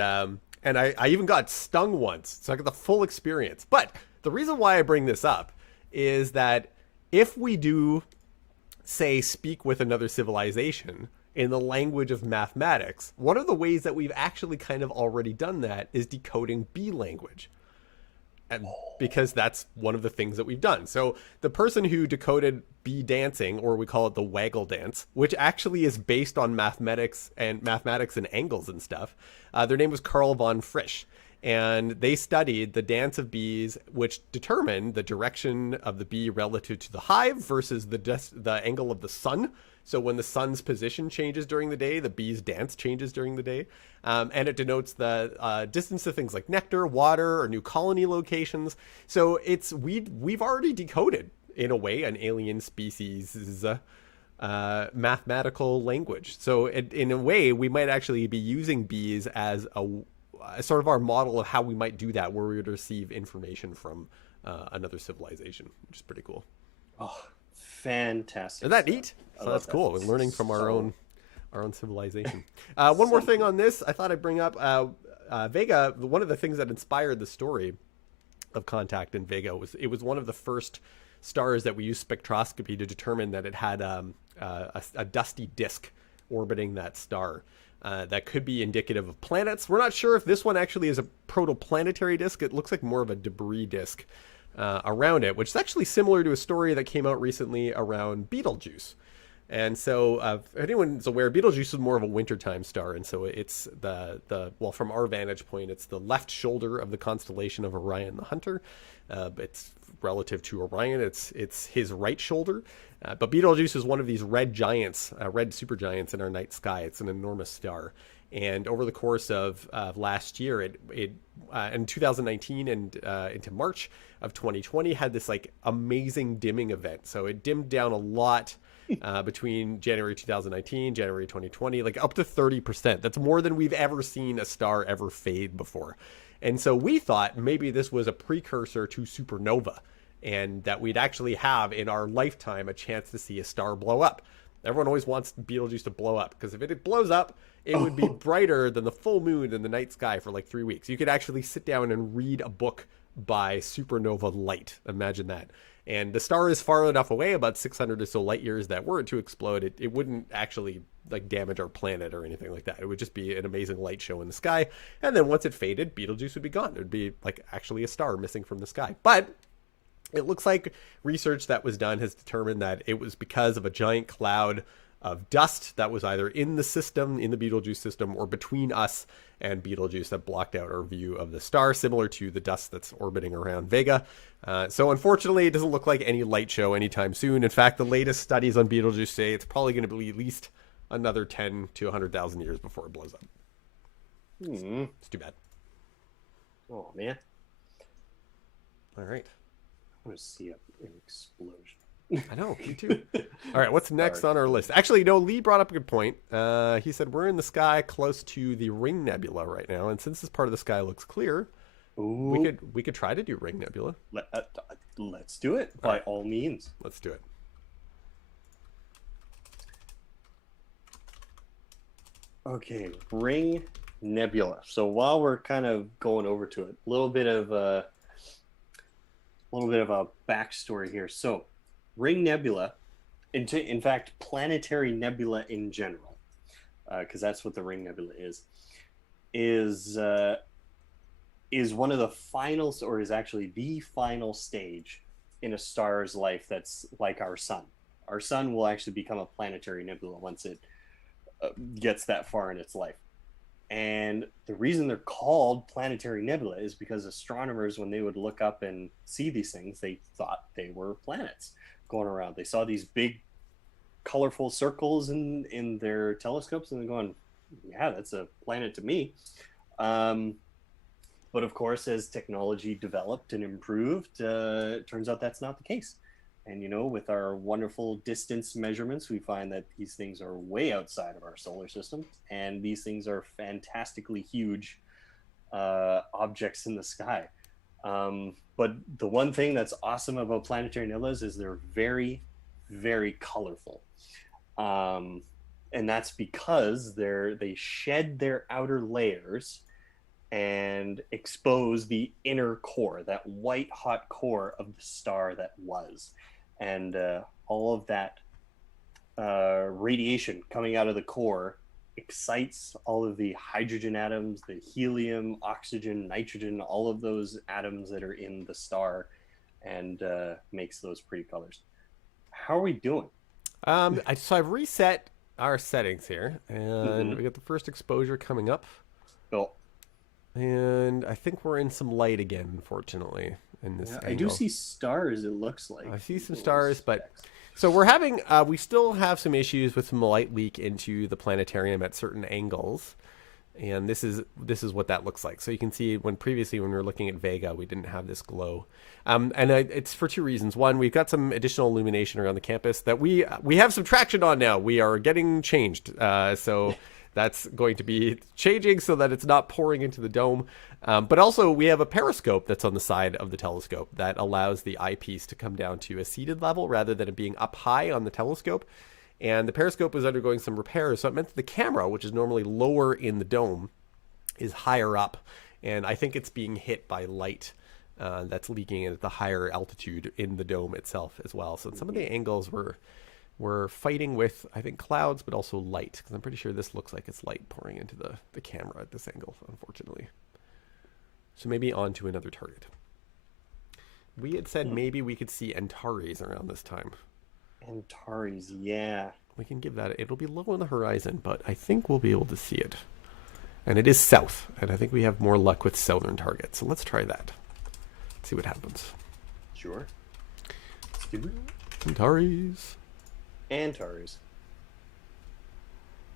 and I even got stung once, so I got the full experience. But the reason why I bring this up is that if we do say speak with another civilization in the language of mathematics, one of the ways that we've actually kind of already done that is decoding bee language. And because that's one of the things that we've done. So the person who decoded bee dancing, or we call it the waggle dance, which actually is based on mathematics and angles and stuff, their name was Carl von Frisch. And they studied the dance of bees, which determined the direction of the bee relative to the hive versus the angle of the sun. So when the sun's position changes during the day, the bee's dance changes during the day. And it denotes the distance to things like nectar, water, or new colony locations. So we've already decoded, in a way, an alien species' mathematical language. So in a way, we might actually be using bees as a sort of our model of how we might do that, where we would receive information from another civilization, which is pretty cool. Oh, fantastic! Isn't that neat? So that's cool. We're learning from our own civilization. One more thing on this, I thought I'd bring up Vega. One of the things that inspired the story of Contact in Vega was it was one of the first stars that we used spectroscopy to determine that it had a dusty disk orbiting that star. That could be indicative of planets. We're not sure if this one actually is a protoplanetary disk. It looks like more of a debris disk around it, which is actually similar to a story that came out recently around Betelgeuse. And so if anyone's aware, Betelgeuse is more of a wintertime star. And so it's well, from our vantage point, it's the left shoulder of the constellation of Orion the Hunter. It's relative to Orion, it's his right shoulder. But Betelgeuse is one of these red giants, red supergiants in our night sky. It's an enormous star. And over the course of last year, it in 2019 and into March of 2020 had this like amazing dimming event. So it dimmed down a lot between January 2019, January 2020, like up to 30%. That's more than we've ever seen a star ever fade before. And so we thought maybe this was a precursor to supernova, and that we'd actually have in our lifetime a chance to see a star blow up. Everyone always wants Betelgeuse to blow up, because if it blows up, it would be brighter than the full moon in the night sky for like 3 weeks. You could actually sit down and read a book by supernova light. Imagine that. And the star is far enough away, about 600 or so light years, that were it to explode, it wouldn't actually like damage our planet or anything like that. It would just be an amazing light show in the sky. And then once it faded, Betelgeuse would be gone. It would be like actually a star missing from the sky. But it looks like research that was done has determined that it was because of a giant cloud of dust that was either in the system, in the Betelgeuse system, or between us and Betelgeuse that blocked out our view of the star, similar to the dust that's orbiting around Vega. So unfortunately, it doesn't look like any light show anytime soon. In fact, the latest studies on Betelgeuse say it's probably going to be at least another 10 to 100,000 years before it blows up. It's too bad. Oh, man. All right. I want to see an explosion. I know, me too. All right, what's next on our list? Actually, Lee brought up a good point. He said we're in the sky close to the Ring Nebula right now, and since this part of the sky looks clear, we could try to do Ring Nebula. Let's do it, by all means. Let's do it. Okay, Ring Nebula. So while we're kind of going over to it, a little bit of a backstory here. So Ring Nebula, in fact, planetary nebula in general, because that's what the Ring Nebula is one of the finals, or is actually the final stage in a star's life that's like our sun. Our sun will actually become a planetary nebula once it gets that far in its life. And the reason they're called planetary nebula is because astronomers, when they would look up and see these things, they thought they were planets going around. They saw these big, colorful circles in their telescopes, and they're going, yeah, that's a planet to me. But of course, as technology developed and improved, turns out that's not the case. And, with our wonderful distance measurements, we find that these things are way outside of our solar system. And these things are fantastically huge objects in the sky. But the one thing that's awesome about planetary nebulas is they're very, very colorful. And that's because they shed their outer layers and expose the inner core, that white hot core of the star that was. And all of that radiation coming out of the core excites all of the hydrogen atoms, the helium, oxygen, nitrogen, all of those atoms that are in the star, and makes those pretty colors. How are we doing? So I've reset our settings here, and we got the first exposure coming up. Oh. And I think we're in some light again, unfortunately, in this Yeah, I do angle. see stars, it looks I like. see some Little stars, but specks. so we're having we still have some issues with some light leak into the planetarium at certain angles. And this is what that looks like. So you can see when previously when we were looking at Vega, we didn't have this glow, it's for two reasons. One, we've got some additional illumination around the campus that we have some traction on now. We are getting changed, so that's going to be changing so that it's not pouring into the dome. But also we have a periscope that's on the side of the telescope that allows the eyepiece to come down to a seated level rather than it being up high on the telescope. And the periscope was undergoing some repairs, so it meant that the camera, which is normally lower in the dome, is higher up. And I think it's being hit by light that's leaking at the higher altitude in the dome itself as well. So some of the angles were fighting with, I think, clouds, but also light, because I'm pretty sure this looks like it's light pouring into the camera at this angle, unfortunately. So maybe on to another target. We had said maybe we could see Antares around this time. Antares, yeah. We can give that, it'll be low on the horizon, but I think we'll be able to see it. And it is south, and I think we have more luck with southern targets. So let's try that. See what happens. Sure. Let's do it. Antares. Antares.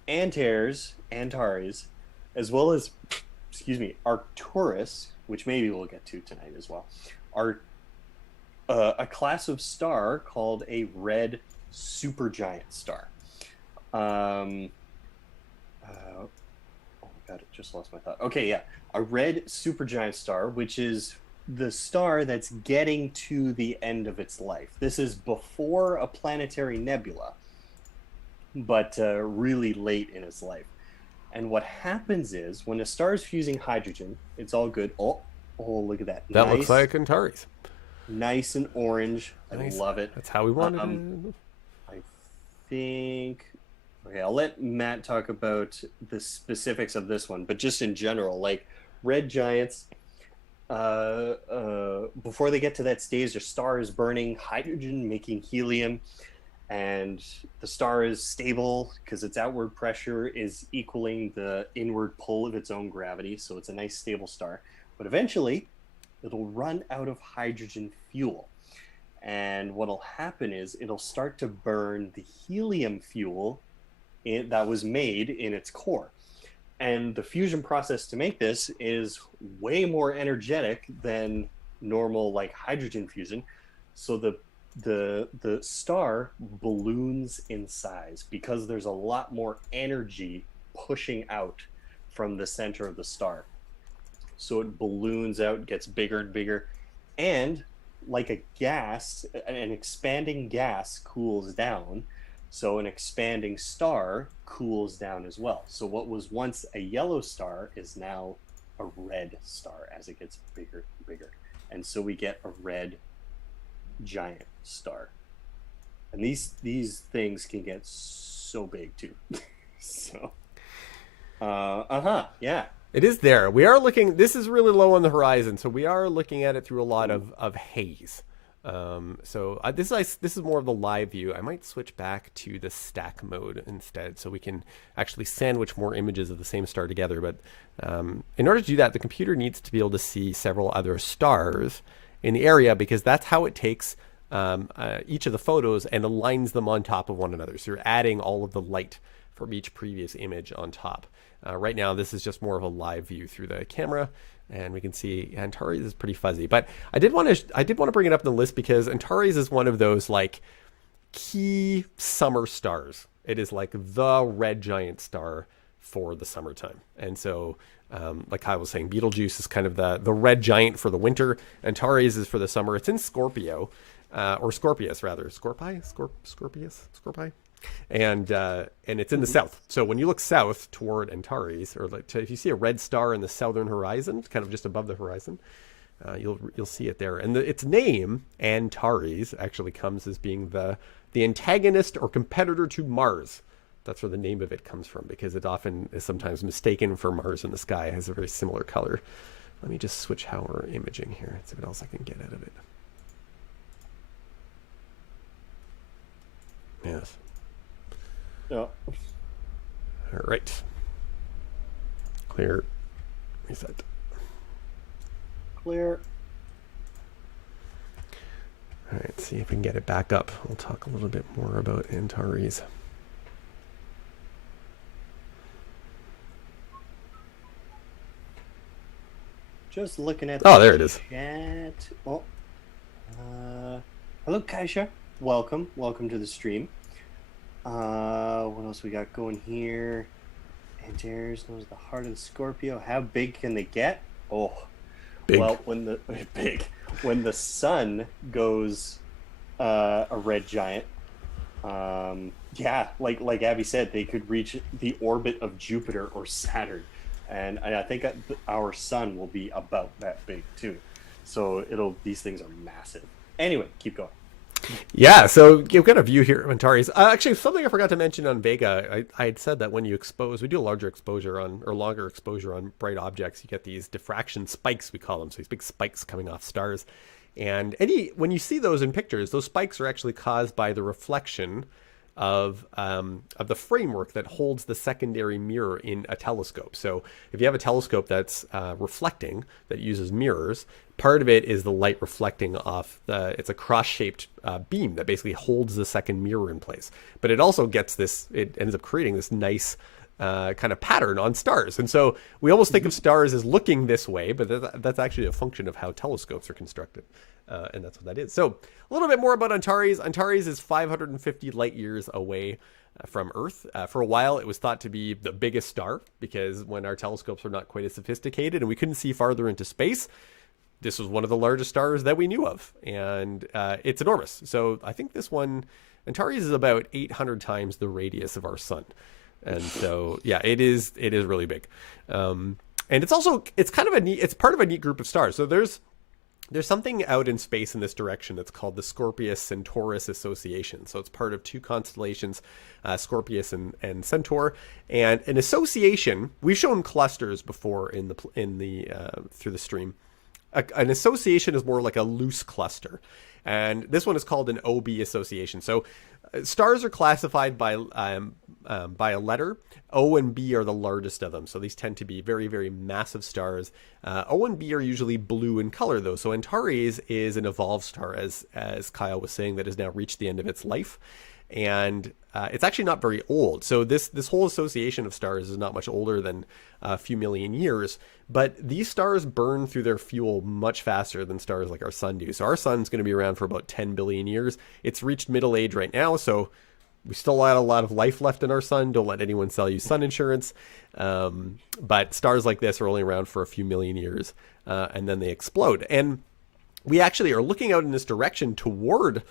Antares, as well as, Arcturus, which maybe we'll get to tonight as well, are a class of star called a red supergiant star. Oh my god, I just lost my thought. Okay, yeah, a red supergiant star, which is the star that's getting to the end of its life. This is before a planetary nebula, but really late in its life. And what happens is when a star is fusing hydrogen, it's all good. Oh, look at that. That looks like Antares. Nice and orange. Nice. I love it. That's how we wanted it. I think. Okay, I'll let Matt talk about the specifics of this one, but just in general, like red giants, before they get to that stage, their star is burning hydrogen, making helium, and the star is stable because its outward pressure is equaling the inward pull of its own gravity, so it's a nice stable star. But eventually, it'll run out of hydrogen fuel. And what'll happen is it'll start to burn the helium fuel that was made in its core. And the fusion process to make this is way more energetic than normal like hydrogen fusion. So the star balloons in size because there's a lot more energy pushing out from the center of the star. So it balloons out, gets bigger and bigger, and like a gas, an expanding gas cools down, so an expanding star cools down as well. So what was once a yellow star is now a red star as it gets bigger and bigger. And so we get a red giant star. And these things can get so big too. So, yeah. It is there. We are looking, this is really low on the horizon, so we are looking at it through a lot of haze. This is more of the live view. I might switch back to the stack mode instead so we can actually sandwich more images of the same star together. But in order to do that, the computer needs to be able to see several other stars in the area because that's how it takes each of the photos and aligns them on top of one another. So you're adding all of the light from each previous image on top. Right now, this is just more of a live view through the camera, and we can see Antares is pretty fuzzy. But I did want to bring it up in the list because Antares is one of those like key summer stars. It is like the red giant star for the summertime, and so like Kyle was saying, Betelgeuse is kind of the red giant for the winter. Antares is for the summer. It's in Scorpio, or Scorpius rather, Scorpius. And it's in the south. So when you look south toward Antares, or if you see a red star in the southern horizon, kind of just above the horizon, you'll see it there. And its name, Antares, actually comes as being the antagonist or competitor to Mars. That's where the name of it comes from, because it often is sometimes mistaken for Mars in the sky. It has a very similar color. Let me just switch how we're imaging here. See what else I can get out of it. Yes. Yeah. All right. Clear. Reset. Clear. All right, see if we can get it back up. We'll talk a little bit more about Antares. Just looking at there it is. Chat. Oh, hello, Kaisha. Welcome to the stream. What else we got going here? Antares knows the heart of the Scorpio. How big can they get? Oh, big. Well, when the sun goes a red giant, yeah, like Abby said, they could reach the orbit of Jupiter or Saturn. And I think our sun will be about that big too. So these things are massive. Anyway, keep going. Yeah, so you've got a view here of Antares. Actually, something I forgot to mention on Vega, I had said that when you expose, we do a larger exposure on, or longer exposure on bright objects, you get these diffraction spikes, we call them. So these big spikes coming off stars. And when you see those in pictures, those spikes are actually caused by the reflection of the framework that holds the secondary mirror in a telescope. So if you have a telescope that's reflecting, that uses mirrors, part of it is the light reflecting off it's a cross-shaped beam that basically holds the second mirror in place. But it also it ends up creating this nice kind of pattern on stars. And so we almost think of stars as looking this way, but that's actually a function of how telescopes are constructed. And that's what that is. So a little bit more about Antares. Antares is 550 light years away from Earth. For a while, it was thought to be the biggest star because when our telescopes were not quite as sophisticated and we couldn't see farther into space, this was one of the largest stars that we knew of. And it's enormous. So I think this one, Antares is about 800 times the radius of our sun. And so, yeah, it is really big. And it's part of a neat group of stars. So there's something out in space in this direction that's called the Scorpius Centaurus Association. So it's part of two constellations, Scorpius and Centaur. And an association, we've shown clusters before in the through the stream. An association is more like a loose cluster. And this one is called an OB association. So stars are classified by a letter. O and B are the largest of them. So these tend to be very, very massive stars. O and B are usually blue in color, though. So Antares is an evolved star, as Kyle was saying, that has now reached the end of its life. And it's actually not very old. So this whole association of stars is not much older than a few million years. But these stars burn through their fuel much faster than stars like our sun do. So our sun's going to be around for about 10 billion years. It's reached middle age right now, so we still have a lot of life left in our sun. Don't let anyone sell you sun insurance. But stars like this are only around for a few million years, and then they explode. And we actually are looking out in this direction toward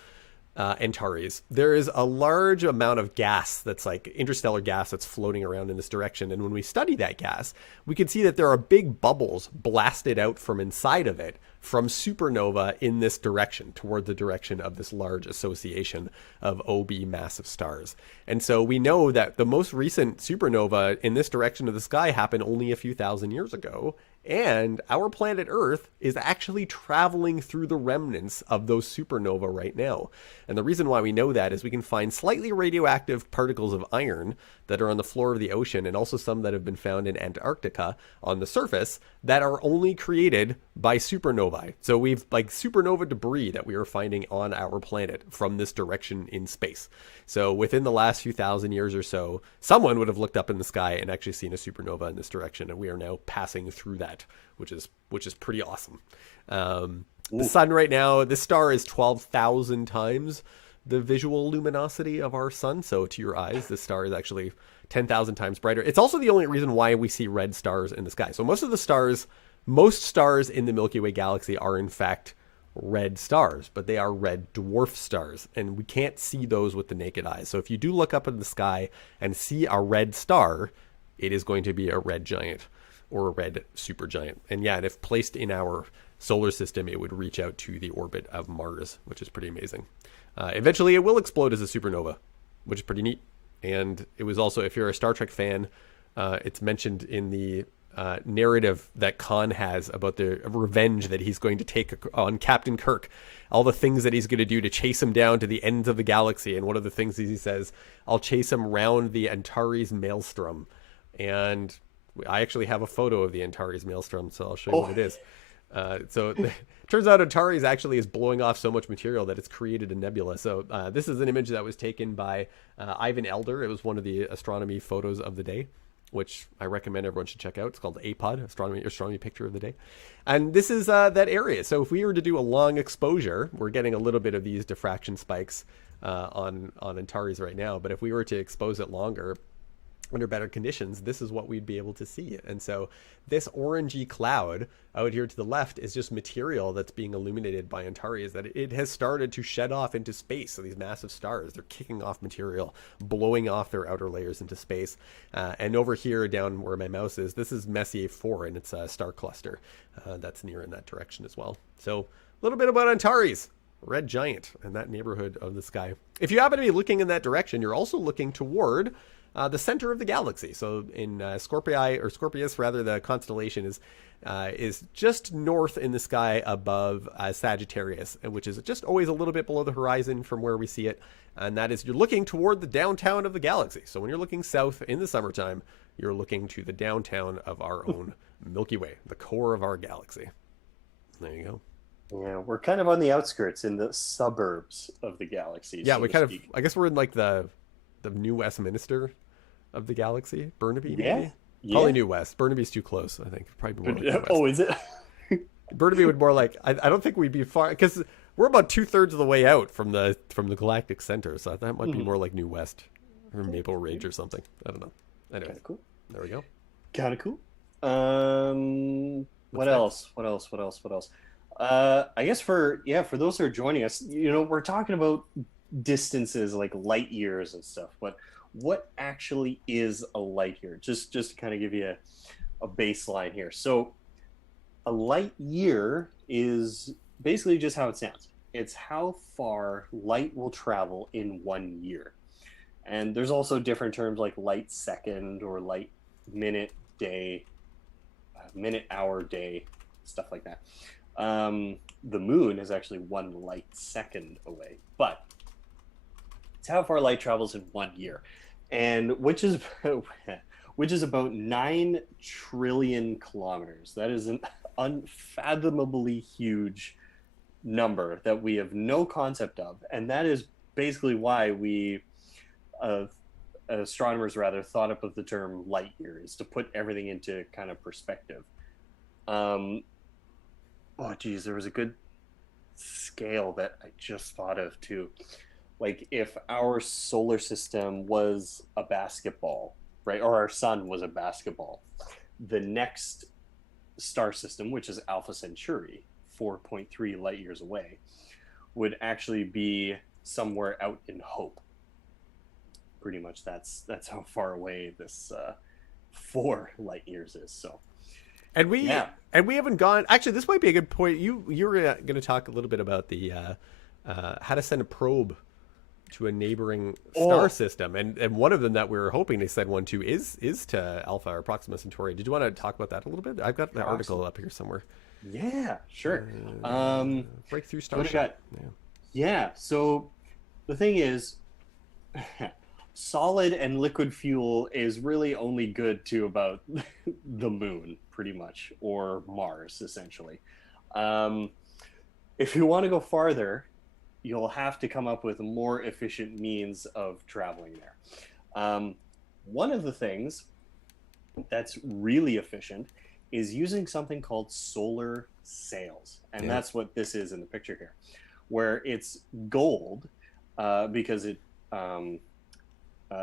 Antares. There is a large amount of gas that's like interstellar gas that's floating around in this direction. And when we study that gas, we can see that there are big bubbles blasted out from inside of it from supernova in this direction, toward the direction of this large association of OB massive stars. And so we know that the most recent supernova in this direction of the sky happened only a few thousand years ago. And our planet Earth is actually traveling through the remnants of those supernova right now. And the reason why we know that is we can find slightly radioactive particles of iron that are on the floor of the ocean, and also some that have been found in Antarctica on the surface that are only created by supernovae. So we've like supernova debris that we are finding on our planet from this direction in space. So within the last few thousand years or so, someone would have looked up in the sky and actually seen a supernova in this direction, and we are now passing through that, which is pretty awesome. The sun right now, this star is 12,000 times the visual luminosity of our sun. So to your eyes, this star is actually 10,000 times brighter. It's also the only reason why we see red stars in the sky. So most stars in the Milky Way galaxy are in fact red stars, but they are red dwarf stars, and we can't see those with the naked eye. So if you do look up in the sky and see a red star, it is going to be a red giant or a red supergiant. And yeah, and if placed in our solar system, it would reach out to the orbit of Mars, which is pretty amazing. Eventually it will explode as a supernova, which is pretty neat. And it was also, if you're a Star Trek fan, it's mentioned in the narrative that Khan has about the revenge that he's going to take on Captain Kirk, all the things that he's going to do to chase him down to the ends of the galaxy. And one of the things he says, I'll chase him round the Antares Maelstrom. And I actually have a photo of the Antares Maelstrom, so I'll show you what it is. So turns out Antares actually is blowing off so much material that it's created a nebula. So this is an image that was taken by Ivan Elder. It was one of the astronomy photos of the day, which I recommend everyone should check out. It's called APOD, Astronomy Picture of the Day. And this is that area. So if we were to do a long exposure, we're getting a little bit of these diffraction spikes on Antares right now. But if we were to expose it longer, under better conditions, this is what we'd be able to see. And so this orangey cloud out here to the left is just material that's being illuminated by Antares, that it has started to shed off into space. So these massive stars, they're kicking off material, blowing off their outer layers into space. And over here down where my mouse is, this is Messier 4, and it's a star cluster that's near in that direction as well. So a little bit about Antares, red giant, and that neighborhood of the sky. If you happen to be looking in that direction, you're also looking toward the center of the galaxy. So in Scorpius, rather, the constellation is just north in the sky above Sagittarius, which is just always a little bit below the horizon from where we see it. And that is, you're looking toward the downtown of the galaxy. So when you're looking south in the summertime, you're looking to the downtown of our own Milky Way, the core of our galaxy. There you go. Yeah, we're kind of on the outskirts, in the suburbs of the galaxy. Yeah, so we to kind of, speak. I guess we're in like the New Westminster of the galaxy. Burnaby, maybe? Yeah, Probably yeah. New West. Burnaby's too close, I think. Probably more like New West. Oh, is it? Burnaby would more like, I don't think we'd be far, because we're about 2/3 of the way out from the galactic center, so that might be more like New West or Maple Ridge or something. I don't know. Anyway, Kind of cool. there we go. Kind of cool. What next? else? What else? What else? What else? I guess for those who are joining us, we're talking about distances like light years and stuff, but what actually is a light year? Just to kind of give you a baseline here. So a light year is basically just how it sounds. It's how far light will travel in 1 year. And there's also different terms like light second or light minute, day, minute, hour, day, stuff like that. The moon is actually 1 light second away, but it's how far light travels in 1 year, and which is about 9 trillion kilometers. That is an unfathomably huge number that we have no concept of, and that is basically why we astronomers rather thought up of the term light year, is to put everything into kind of perspective. Oh geez, there was a good scale that I just thought of too. Like if our solar system was a basketball, right, or our sun was a basketball, the next star system, which is Alpha Centauri, 4.3 light years away, would actually be somewhere out in Hope. Pretty much that's how far away this 4 light years is. So And we haven't gone. Actually, this might be a good point. You're going to talk a little bit about the how to send a probe to a neighboring star system, and one of them that we were hoping to send one to is to Alpha or Proxima Centauri. Did you want to talk about that a little bit? I've got the article up here somewhere. Yeah, sure. Breakthrough What I starship. got? Yeah. So the thing is, solid and liquid fuel is really only good to about the moon, pretty much, or Mars, essentially. If you want to go farther, you'll have to come up with more efficient means of traveling there. One of the things that's really efficient is using something called solar sails. And that's what this is in the picture here, where it's gold because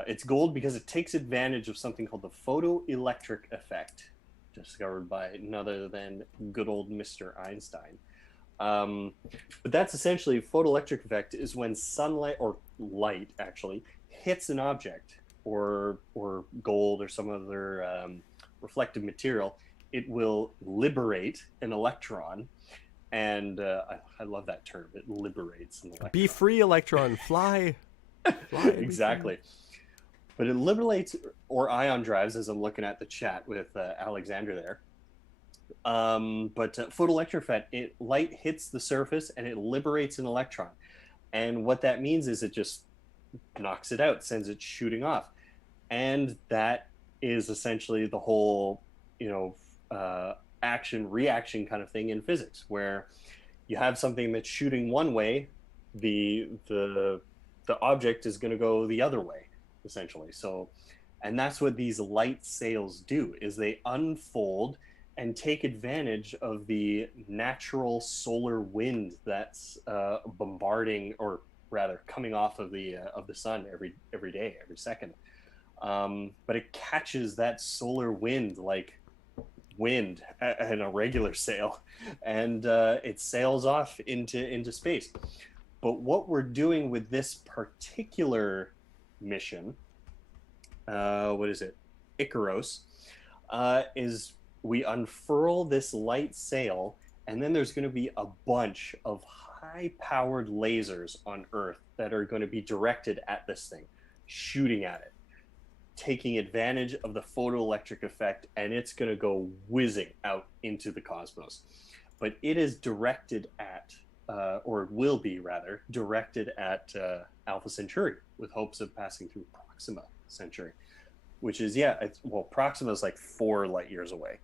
it's gold because it takes advantage of something called the photoelectric effect, discovered by none other than good old Mr. Einstein. But that's essentially, photoelectric effect is when sunlight, or light actually, hits an object or gold or some other reflective material. It will liberate an electron, and I love that term. It liberates an electron. Be free, electron, fly. Fly. Exactly. But it liberates, or ion drives, as I'm looking at the chat with Alexander there. But photoelectric effect, light hits the surface and it liberates an electron. And what that means is it just knocks it out, sends it shooting off. And that is essentially the whole, action reaction kind of thing in physics, where you have something that's shooting one way, the object is going to go the other way, essentially. So, and that's what these light sails do, is they unfold and take advantage of the natural solar wind that's bombarding, or rather coming off of the sun every day, every second. But it catches that solar wind like wind in a regular sail, and it sails off into space. But what we're doing with this particular mission, what is it, Icaros, is we unfurl this light sail, and then there's going to be a bunch of high-powered lasers on Earth that are going to be directed at this thing, shooting at it, taking advantage of the photoelectric effect, and it's going to go whizzing out into the cosmos. But it is directed at, or it will be rather, directed at Alpha Centauri, with hopes of passing through Proxima Centauri, which is, Proxima is like 4 light years away.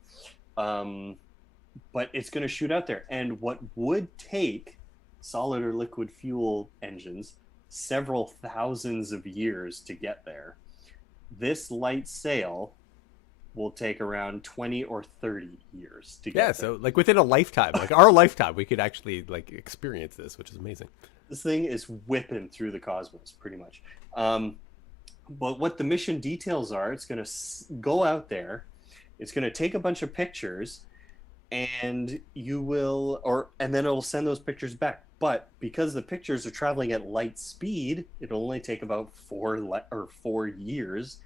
But it's going to shoot out there. And what would take solid or liquid fuel engines several thousands of years to get there, this light sail will take around 20 or 30 years to get there. So like within a lifetime, like our lifetime, we could actually like experience this, which is amazing. This thing is whipping through the cosmos pretty much. But what the mission details are, it's going to go out there, it's going to take a bunch of pictures, and and then it'll send those pictures back. But because the pictures are traveling at light speed, it'll only take about 4 years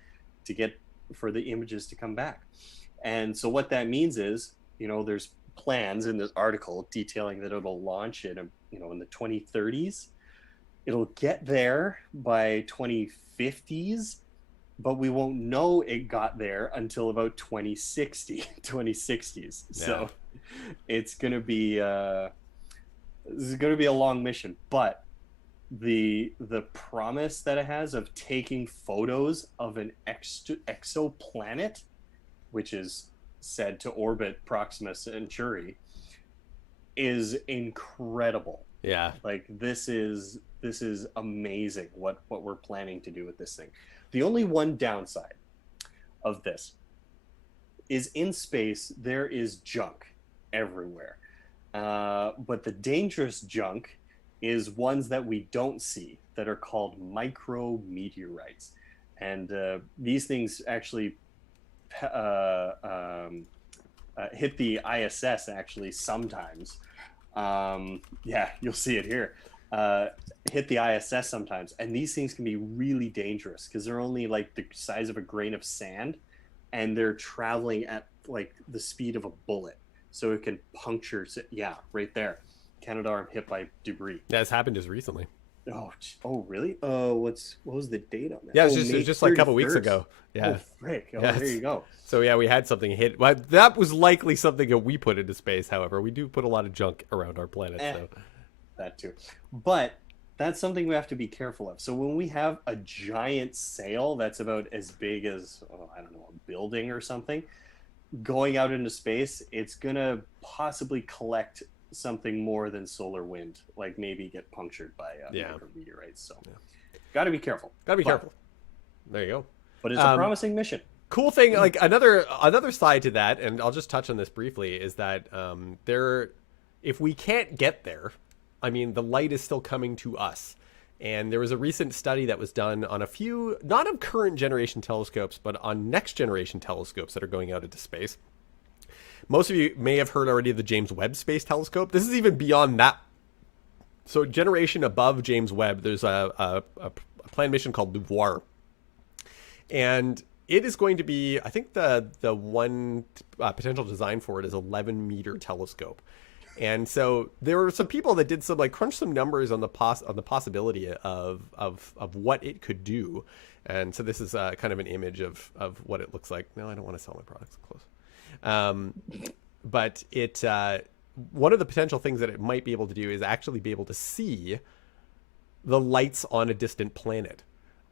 to get for the images to come back. And so what that means is, there's plans in this article detailing that it'll launch in the 2030s. It'll get there by 2050s, but we won't know it got there until about 2060, 2060s. Yeah. So it's going to be this is going to be a long mission, but the promise that it has of taking photos of an exoplanet, which is said to orbit Proxima Centauri, is incredible. Yeah, like this is amazing what we're planning to do with this thing. The only one downside of this is, in space there is junk everywhere, but the dangerous junk is ones that we don't see, that are called micrometeorites. And these things actually hit the ISS actually sometimes. You'll see it here. Hit the ISS sometimes. And these things can be really dangerous because they're only like the size of a grain of sand, and they're traveling at like the speed of a bullet. So it can puncture, right there. Canadarm hit by debris. Yeah, it's happened just recently. Oh, really? What was the date on that? Yeah, it was just like a couple weeks ago. Yeah. Oh, frick. Oh, yeah, there you go. So yeah, we had something hit. Well, that was likely something that we put into space. However, we do put a lot of junk around our planet. So that too. But that's something we have to be careful of. So when we have a giant sail that's about as big as, a building or something, going out into space, it's gonna possibly collect something more than solar wind, like maybe get punctured by meteorites. So got to be careful. Careful. There you go. But it's a promising mission. Cool thing, like another side to that, and I'll just touch on this briefly, is that if we can't get there, I mean, the light is still coming to us. And there was a recent study that was done on a few, not of current generation telescopes, but on next generation telescopes that are going out into space. Most of you may have heard already of the James Webb Space Telescope. This is even beyond that. So generation above James Webb, there's a planned mission called LUVOIR. And it is going to be, I think the one potential design for it is 11-meter telescope. And so there were some people that did some crunch some numbers on the possibility of what it could do. And so this is kind of an image of what it looks like. No, I don't want to sell my products close. But it one of the potential things that it might be able to do is actually be able to see the lights on a distant planet.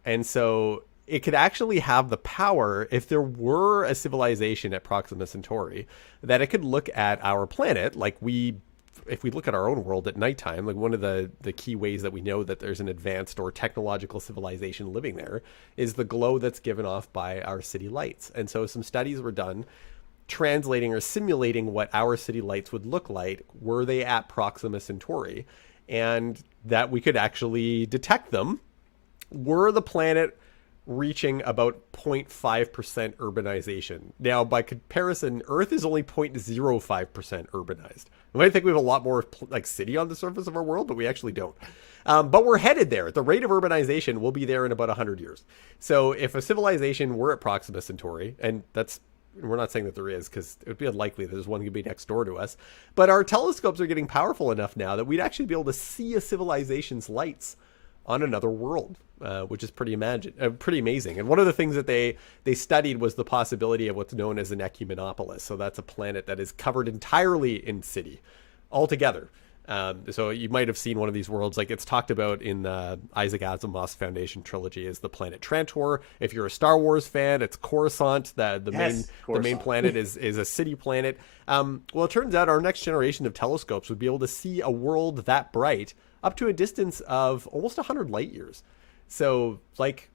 And so it could actually have the power, if there were a civilization at Proxima Centauri, that it could look at our planet like if we look at our own world at nighttime, like one of the key ways that we know that there's an advanced or technological civilization living there is the glow that's given off by our city lights. And so some studies were done translating or simulating what our city lights would look like were they at Proxima Centauri, and that we could actually detect them were the planet reaching about 0.5% urbanization. Now, by comparison, Earth is only 0.05% urbanized. You might think we have a lot more like city on the surface of our world, but we actually don't. But we're headed there. The rate of urbanization will be there in about 100 years. So if a civilization were at Proxima Centauri, and we're not saying that there is, because it would be unlikely that there's one going to be next door to us, but our telescopes are getting powerful enough now that we'd actually be able to see a civilization's lights on another world, which is pretty amazing. And one of the things that they studied was the possibility of what's known as an ecumenopolis. So that's a planet that is covered entirely in city altogether. So you might have seen one of these worlds, like it's talked about in Isaac Asimov's Foundation trilogy, is the planet Trantor. If you're a Star Wars fan, it's Coruscant. The main planet is a city planet. Well, it turns out our next generation of telescopes would be able to see a world that bright up to a distance of almost 100 light years. So, like,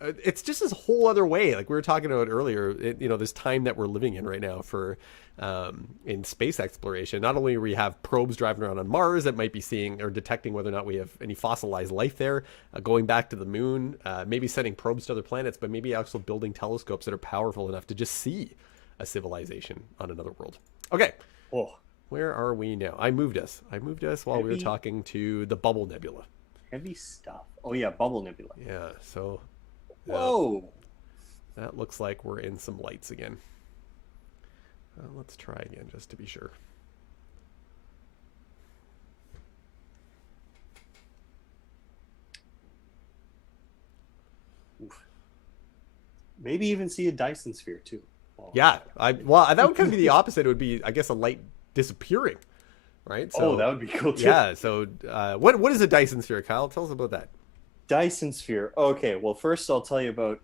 it's just this whole other way. Like we were talking about earlier, this time that we're living in right now for in space exploration. Not only we have probes driving around on Mars that might be seeing or detecting whether or not we have any fossilized life there, going back to the moon, maybe sending probes to other planets, but maybe also building telescopes that are powerful enough to just see a civilization on another world. Okay. Oh. Where are we now? I moved us while we were talking to the Bubble Nebula. Heavy stuff. Oh yeah, Bubble Nebula. Yeah, so whoa. That looks like we're in some lights again. Let's try again just to be sure. Oof. Maybe even see a Dyson Sphere too. Yeah, that would kind of be the opposite. It would be, I guess, a light disappearing, right? So, that would be cool too. Yeah. So, what is a Dyson Sphere, Kyle? Tell us about that. Dyson Sphere. Okay. Well, first I'll tell you about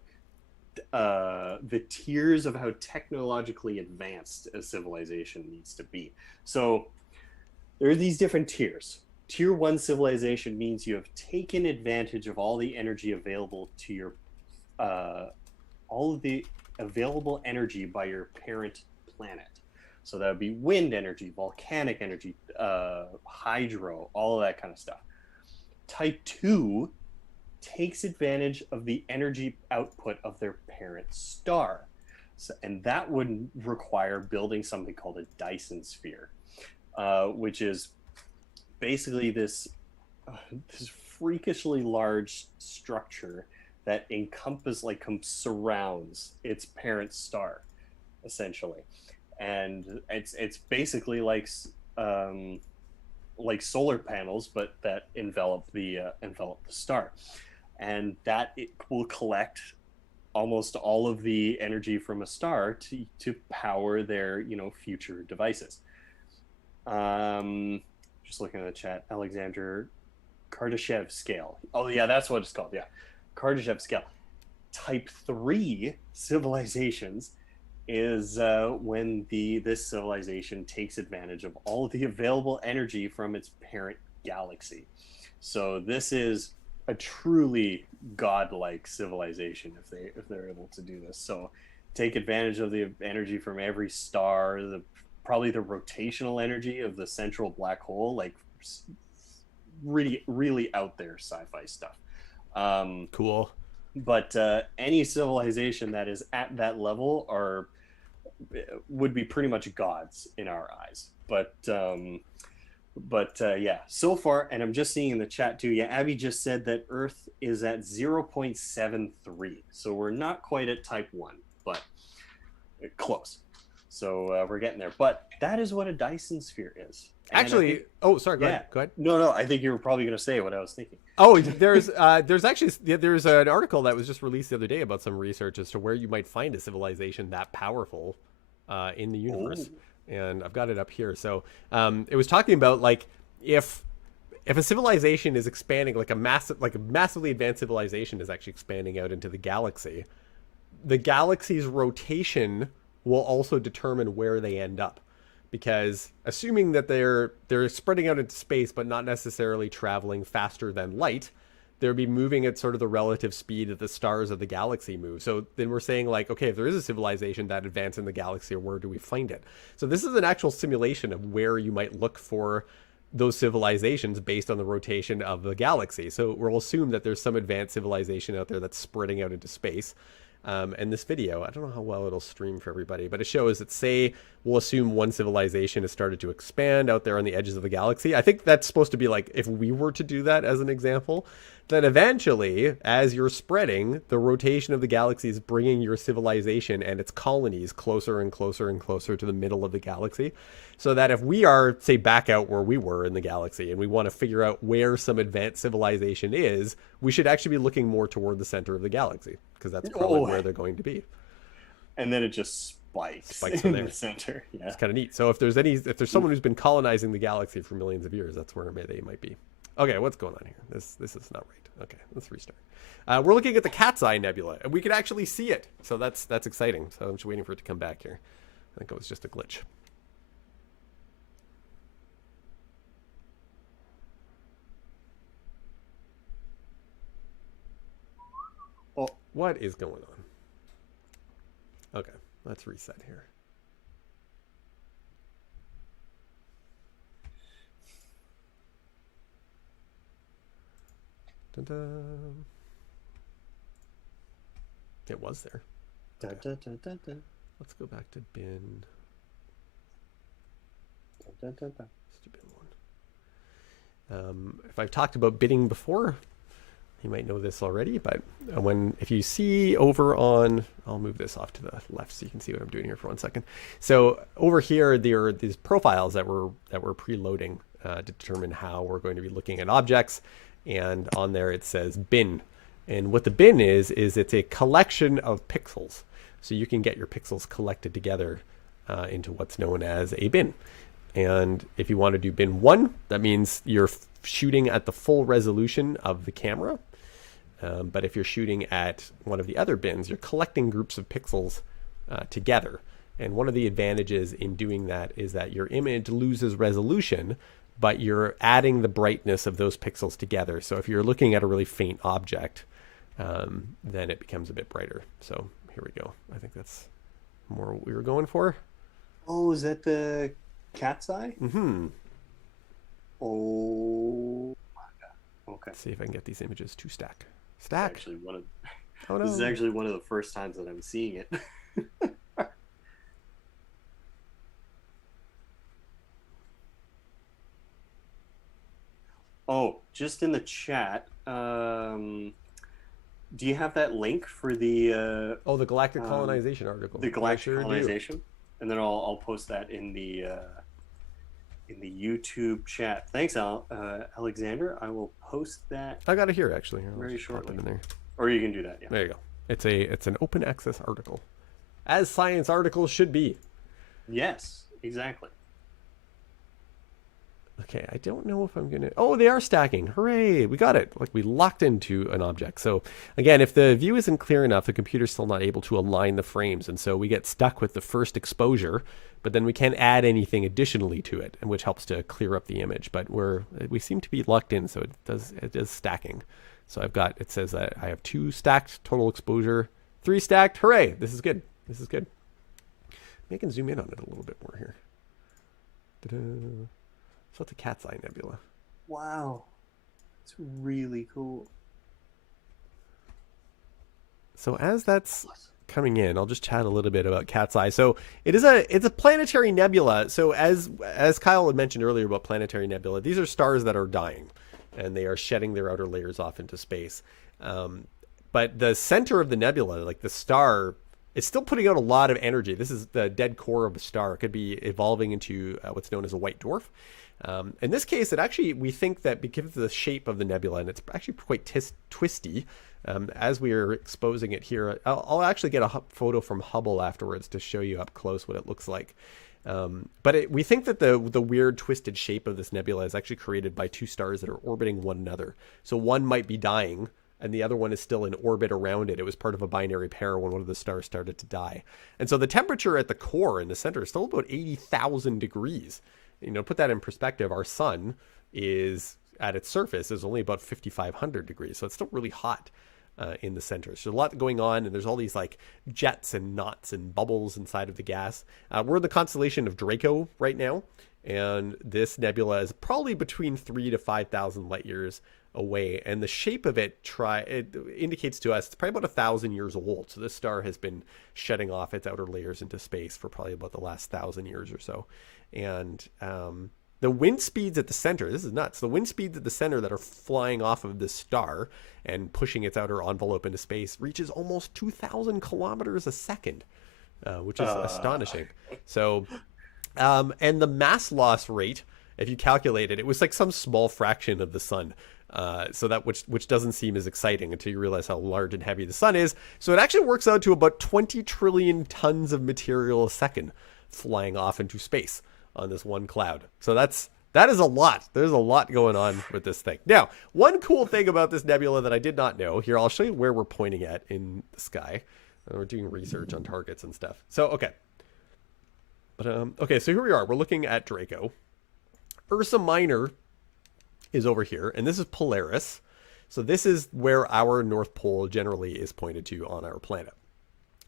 the tiers of how technologically advanced a civilization needs to be. So there are these different tiers. Tier 1 civilization means you have taken advantage of all the energy available to your all of the available energy by your parent planet. So that would be wind energy, volcanic energy, hydro, all of that kind of stuff. Type 2 takes advantage of the energy output of their parent star. So, and that would require building something called a Dyson Sphere, which is basically this freakishly large structure that surrounds its parent star, essentially. And it's basically like solar panels, but that envelop the star, and that it will collect almost all of the energy from a star to power their future devices. Just looking at the chat, Alexander Kardashev scale. Oh yeah, that's what it's called. Yeah, Kardashev scale. Type 3 civilizations is when this civilization takes advantage of all of the available energy from its parent galaxy. So this is a truly godlike civilization if they're able to do this. So take advantage of the energy from every star, probably the rotational energy of the central black hole, like really, really out there sci-fi stuff. Cool. But any civilization that is at that level would be pretty much gods in our eyes. But yeah, so far, and I'm just seeing in the chat too, yeah, Abby just said that Earth is at 0.73. So we're not quite at type 1, but close. So we're getting there. But that is what a Dyson Sphere is. Actually, sorry, go ahead. No, I think you were probably going to say what I was thinking. Oh, there's an article that was just released the other day about some research as to where you might find a civilization that powerful in the universe. And I've got it up here. So it was talking about, like, if if a civilization is expanding, like a massively advanced civilization is actually expanding out into the galaxy's rotation will also determine where they end up. Because assuming that they're spreading out into space, but not necessarily traveling faster than light, they'll be moving at sort of the relative speed that the stars of the galaxy move. So then we're saying like, okay, if there is a civilization that advances in the galaxy, where do we find it? So this is an actual simulation of where you might look for those civilizations based on the rotation of the galaxy. So we'll assume that there's some advanced civilization out there that's spreading out into space. And this video, I don't know how well it'll stream for everybody, but it shows that, say, we'll assume one civilization has started to expand out there on the edges of the galaxy. I think that's supposed to be like, if we were to do that as an example, then eventually, as you're spreading, the rotation of the galaxy is bringing your civilization and its colonies closer and closer and closer to the middle of the galaxy. So that if we are, say, back out where we were in the galaxy and we want to figure out where some advanced civilization is, we should actually be looking more toward the center of the galaxy, because that's probably where they're going to be. And then it just spikes in the center. Yeah, it's kind of neat. So if there's someone who's been colonizing the galaxy for millions of years, that's where they might be. Okay, what's going on here? This is not right. Okay, let's restart. We're looking at the Cat's Eye Nebula, and we can actually see it. So that's exciting. So I'm just waiting for it to come back here. I think it was just a glitch. Oh, what is going on? Okay, let's reset here. Dun-dun. It was there. Okay. dun, dun, dun, dun. Let's go back to bin. Dun, dun, dun. Let's do bin 1. If I've talked about bidding before, you might know this already, but if you see over on, I'll move this off to the left so you can see what I'm doing here for 1 second. So over here, there are these profiles that we're preloading to determine how we're going to be looking at objects. And on there it says bin. And what the bin is it's a collection of pixels. So you can get your pixels collected together into what's known as a bin. And if you want to do bin 1, that means you're shooting at the full resolution of the camera. But if you're shooting at one of the other bins, you're collecting groups of pixels together. And one of the advantages in doing that is that your image loses resolution, but you're adding the brightness of those pixels together. So if you're looking at a really faint object, then it becomes a bit brighter. So here we go. I think that's more what we were going for. Oh, is that the Cat's Eye? Mm-hmm. Oh my god. Okay. Let's see if I can get these images to stack. Stack. Actually, Oh, no. This is actually one of the first times that I'm seeing it. Oh, just in the chat, do you have that link for the the galactic colonization article? The galactic colonization, and then I'll post that in the YouTube chat. Thanks, Alexander. I will post that. I got it here actually. Very shortly. In there. Or you can do that. Yeah. There you go. It's an open access article, as science articles should be. Yes, exactly. Okay, I don't know if I'm gonna. Oh, they are stacking! Hooray! We got it. Like we locked into an object. So again, if the view isn't clear enough, the computer's still not able to align the frames, and so we get stuck with the first exposure. But then we can't add anything additionally to it, and which helps to clear up the image. But we seem to be locked in, so it does stacking. So it says that I have 2 stacked total exposure, 3 stacked. Hooray! This is good. This is good. Maybe I can zoom in on it a little bit more here. Ta-da. So that's a Cat's Eye Nebula. Wow, it's really cool. So as that's coming in, I'll just chat a little bit about Cat's Eye. So it's a planetary nebula. So as Kyle had mentioned earlier about planetary nebula, these are stars that are dying, and they are shedding their outer layers off into space. But the center of the nebula, like the star, is still putting out a lot of energy. This is the dead core of a star. It could be evolving into what's known as a white dwarf. In this case, we think that because of the shape of the nebula, and it's actually quite twisty, as we are exposing it here, I'll actually get a photo from Hubble afterwards to show you up close what it looks like. But we think that the weird twisted shape of this nebula is actually created by two stars that are orbiting one another. So one might be dying, and the other one is still in orbit around it. It was part of a binary pair when one of the stars started to die. And so the temperature at the core in the center is still about 80,000 degrees. You know, put that in perspective, our sun is, at its surface, is only about 5,500 degrees. So it's still really hot. In the center. So there's a lot going on, and there's all these like jets and knots and bubbles inside of the gas. We're in the constellation of Draco right now, and this nebula is probably between 3,000 to 5,000 light years away. And the shape of it indicates to us it's probably about 1,000 years old. So this star has been shedding off its outer layers into space for probably about the last 1,000 years or so. And the wind speeds at the center, this is nuts. The wind speeds at the center that are flying off of this star and pushing its outer envelope into space reaches almost 2,000 kilometers a second, which is astonishing. So, and the mass loss rate, if you calculate it, it was like some small fraction of the sun. So that which doesn't seem as exciting until you realize how large and heavy the sun is. So it actually works out to about 20 trillion tons of material a second flying off into space on this one cloud. So that is a lot. There's a lot going on with this thing. Now, one cool thing about this nebula that I did not know, here, I'll show you where we're pointing at in the sky. We're doing research on targets and stuff. So, okay. But, okay, so here we are. We're looking at Draco. Ursa Minor is over here, and this is Polaris. So this is where our North Pole generally is pointed to on our planet.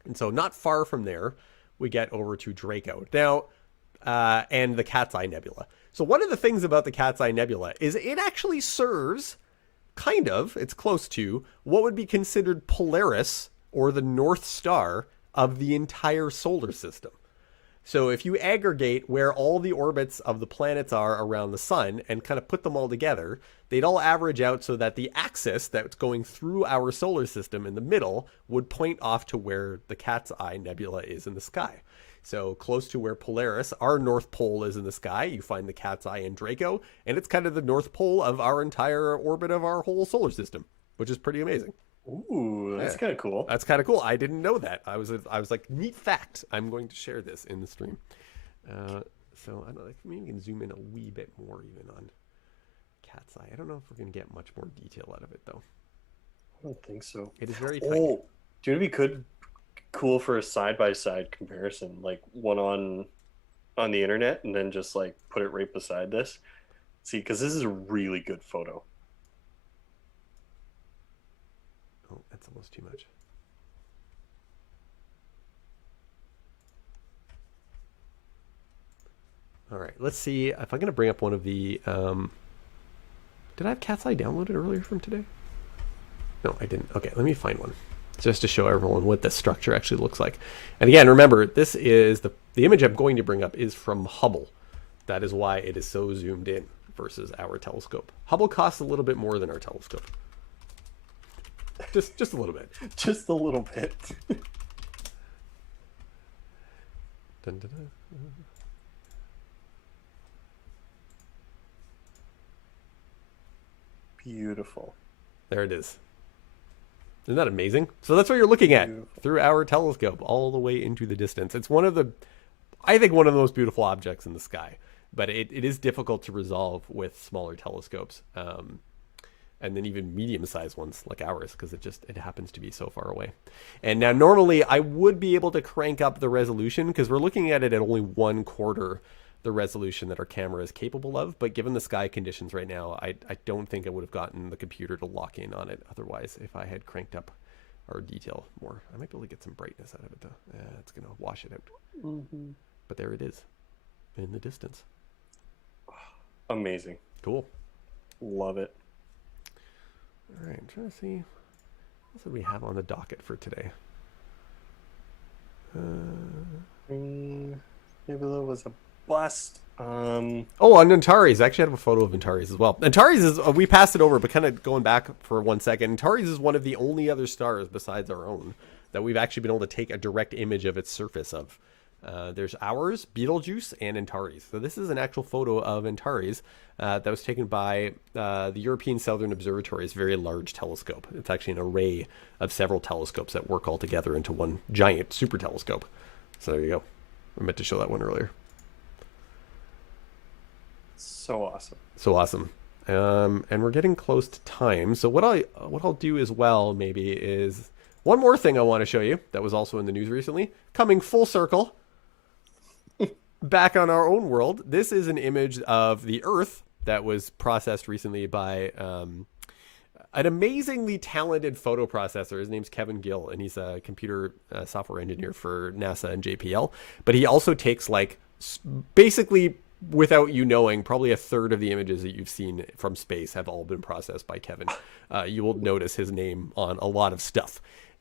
And so not far from there, we get over to Draco. Now, and the Cat's Eye Nebula. So one of the things about the Cat's Eye Nebula is it actually serves, it's close to, what would be considered Polaris, or the North Star, of the entire solar system. So if you aggregate where all the orbits of the planets are around the sun and kind of put them all together, they'd all average out so that the axis that's going through our solar system in the middle would point off to where the Cat's Eye Nebula is in the sky. So close to where Polaris, our North Pole, is in the sky, you find the Cat's Eye in Draco, and it's kind of the North Pole of our entire orbit of our whole solar system, which is pretty amazing. Ooh, that's kind of cool. That's kind of cool. I didn't know that. I was like, neat fact. I'm going to share this in the stream. So I don't know, maybe we can zoom in a wee bit more even on Cat's Eye. I don't know if we're going to get much more detail out of it though. I don't think so. It is very tiny. Oh, do you know what would be cool for a side-by-side comparison, like one on the internet, and then just like put it right beside this? See, because this is a really good photo. Oh, that's almost too much. All right, let's see if I'm going to bring up one of the... did I have Cat's Eye downloaded earlier from today? No, I didn't. Okay, let me find one, just to show everyone what the structure actually looks like. And again, remember, this is the image I'm going to bring up is from Hubble. That is why it is so zoomed in versus our telescope. Hubble costs a little bit more than our telescope. Just a little bit. Just a little bit. Dun, dun, dun. Beautiful. There it is. Isn't that amazing? So that's what you're looking at Beautiful. through our telescope all the way into the distance. It's I think one of the most beautiful objects in the sky, but it is difficult to resolve with smaller telescopes. And then even medium-sized ones like ours, because it happens to be so far away. And now normally I would be able to crank up the resolution because we're looking at it at only 1/4 the resolution that our camera is capable of. But given the sky conditions right now, I don't think I would have gotten the computer to lock in on it otherwise if I had cranked up our detail more. I might be able to get some brightness out of it though. It's going to wash it out. Mm-hmm. But there it is in the distance. Amazing. Cool. Love it. All right, I'm trying to see what did we have on the docket for today. Ring Nebula was a bust. Oh, on Antares. I actually have a photo of Antares as well. Antares is, we passed it over, but kind of going back for 1 second, Antares is one of the only other stars besides our own that we've actually been able to take a direct image of its surface of. There's ours, Betelgeuse, and Antares. So this is an actual photo of Antares that was taken by the European Southern Observatory's very large telescope. It's actually an array of several telescopes that work all together into one giant super telescope. So there you go. I meant to show that one earlier. So awesome. So awesome. And we're getting close to time. So what I'll do as well maybe is one more thing I want to show you that was also in the news recently, coming full circle back on our own world. This is an image of the Earth that was processed recently by an amazingly talented photo processor. His name's Kevin Gill, and he's a computer software engineer for NASA and JPL. But he also takes like basically, without you knowing, probably a third of the images that you've seen from space have all been processed by Kevin. You will notice his name on a lot of stuff.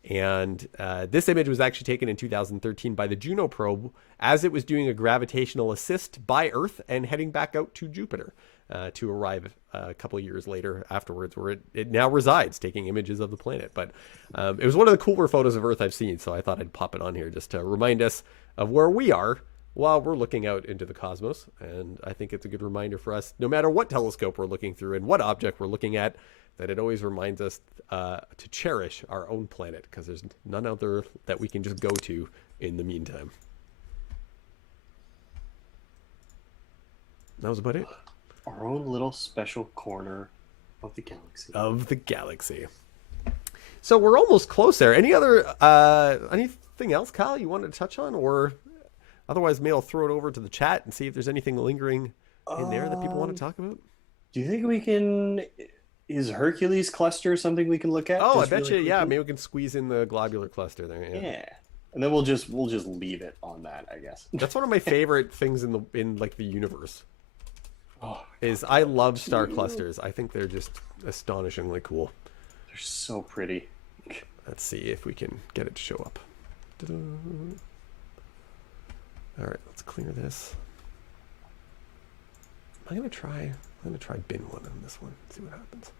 And this image was actually taken in 2013 by the Juno probe as it was doing a gravitational assist by Earth and heading back out to Jupiter to arrive a couple of years later afterwards, where it now resides, taking images of the planet. But it was one of the cooler photos of Earth I've seen, so I thought I'd pop it on here just to remind us of where we are while we're looking out into the cosmos. And I think it's a good reminder for us, no matter what telescope we're looking through and what object we're looking at, that it always reminds us to cherish our own planet, because there's none other that we can just go to in the meantime. That was about it. Our own little special corner of the galaxy. Of the galaxy. So we're almost close there. Any other anything else, Kyle, you wanted to touch on? Or otherwise, maybe I'll throw it over to the chat and see if there's anything lingering in there that people want to talk about. Do you think we can... Is Hercules cluster something we can look at? Oh, I bet you, yeah. Maybe we can squeeze in the globular cluster there. Yeah. And then we'll just leave it on that, I guess. That's one of my favorite things in like the universe. Oh, is I love star clusters. I think they're just astonishingly cool. They're so pretty. Let's see if we can get it to show up. Ta-da. All right, let's clear this. I'm gonna try bin one on this one. See what happens.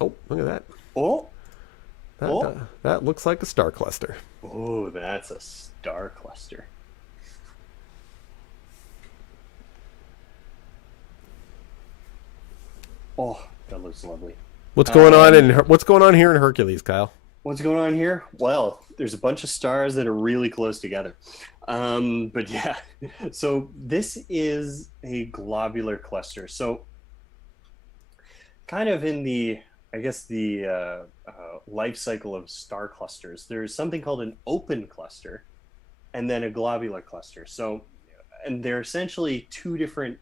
Oh, look at that. Oh. That looks like a star cluster. Oh, that's a star cluster. Oh, that looks lovely. What's going on here in Hercules, Kyle? What's going on here? Well, there's a bunch of stars that are really close together. But yeah, so this is a globular cluster. So kind of in the, I guess, the life cycle of star clusters, there's something called an open cluster and then a globular cluster. So, and they're essentially two different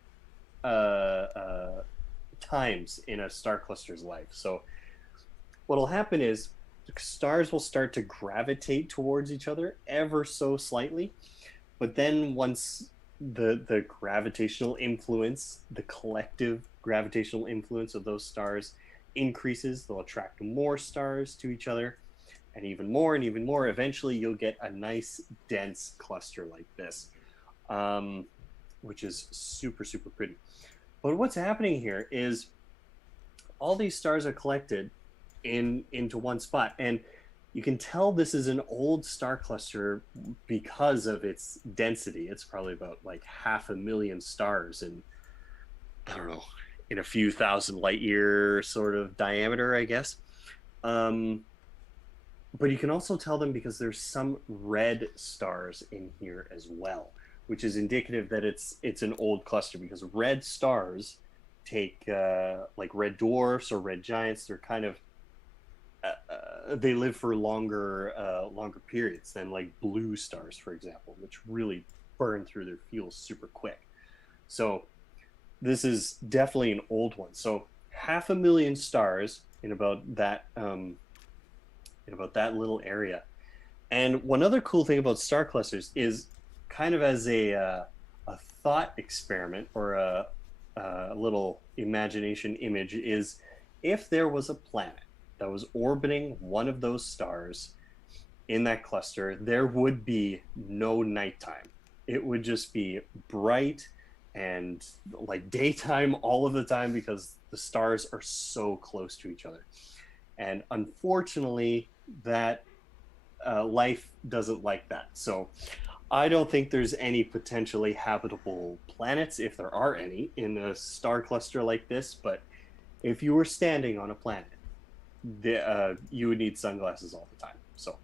times in a star cluster's life. So what'll happen is stars will start to gravitate towards each other ever so slightly, but then once the gravitational influence, the collective gravitational influence of those stars increases, they'll attract more stars to each other, and even more. Eventually you'll get a nice dense cluster like this, which is super, super pretty. But what's happening here is all these stars are collected into one spot, and you can tell this is an old star cluster because of its density. It's probably about like 500,000 stars in, I don't know, in a few thousand light year sort of diameter, I guess. But you can also tell them because there's some red stars in here as well, which is indicative that it's an old cluster, because red stars take like red dwarfs or red giants. They're kind of they live for longer periods than like blue stars, for example, which really burn through their fuel super quick. So this is definitely an old one. So 500,000 stars in about that little area. And one other cool thing about star clusters is, kind of as a thought experiment or a little imagination image, is if there was a planet that was orbiting one of those stars in that cluster, there would be no nighttime. It would just be bright and like daytime all of the time, because the stars are so close to each other. And unfortunately, that life doesn't like that. So I don't think there's any potentially habitable planets, if there are any, in a star cluster like this. But if you were standing on a planet, you would need sunglasses all the time. So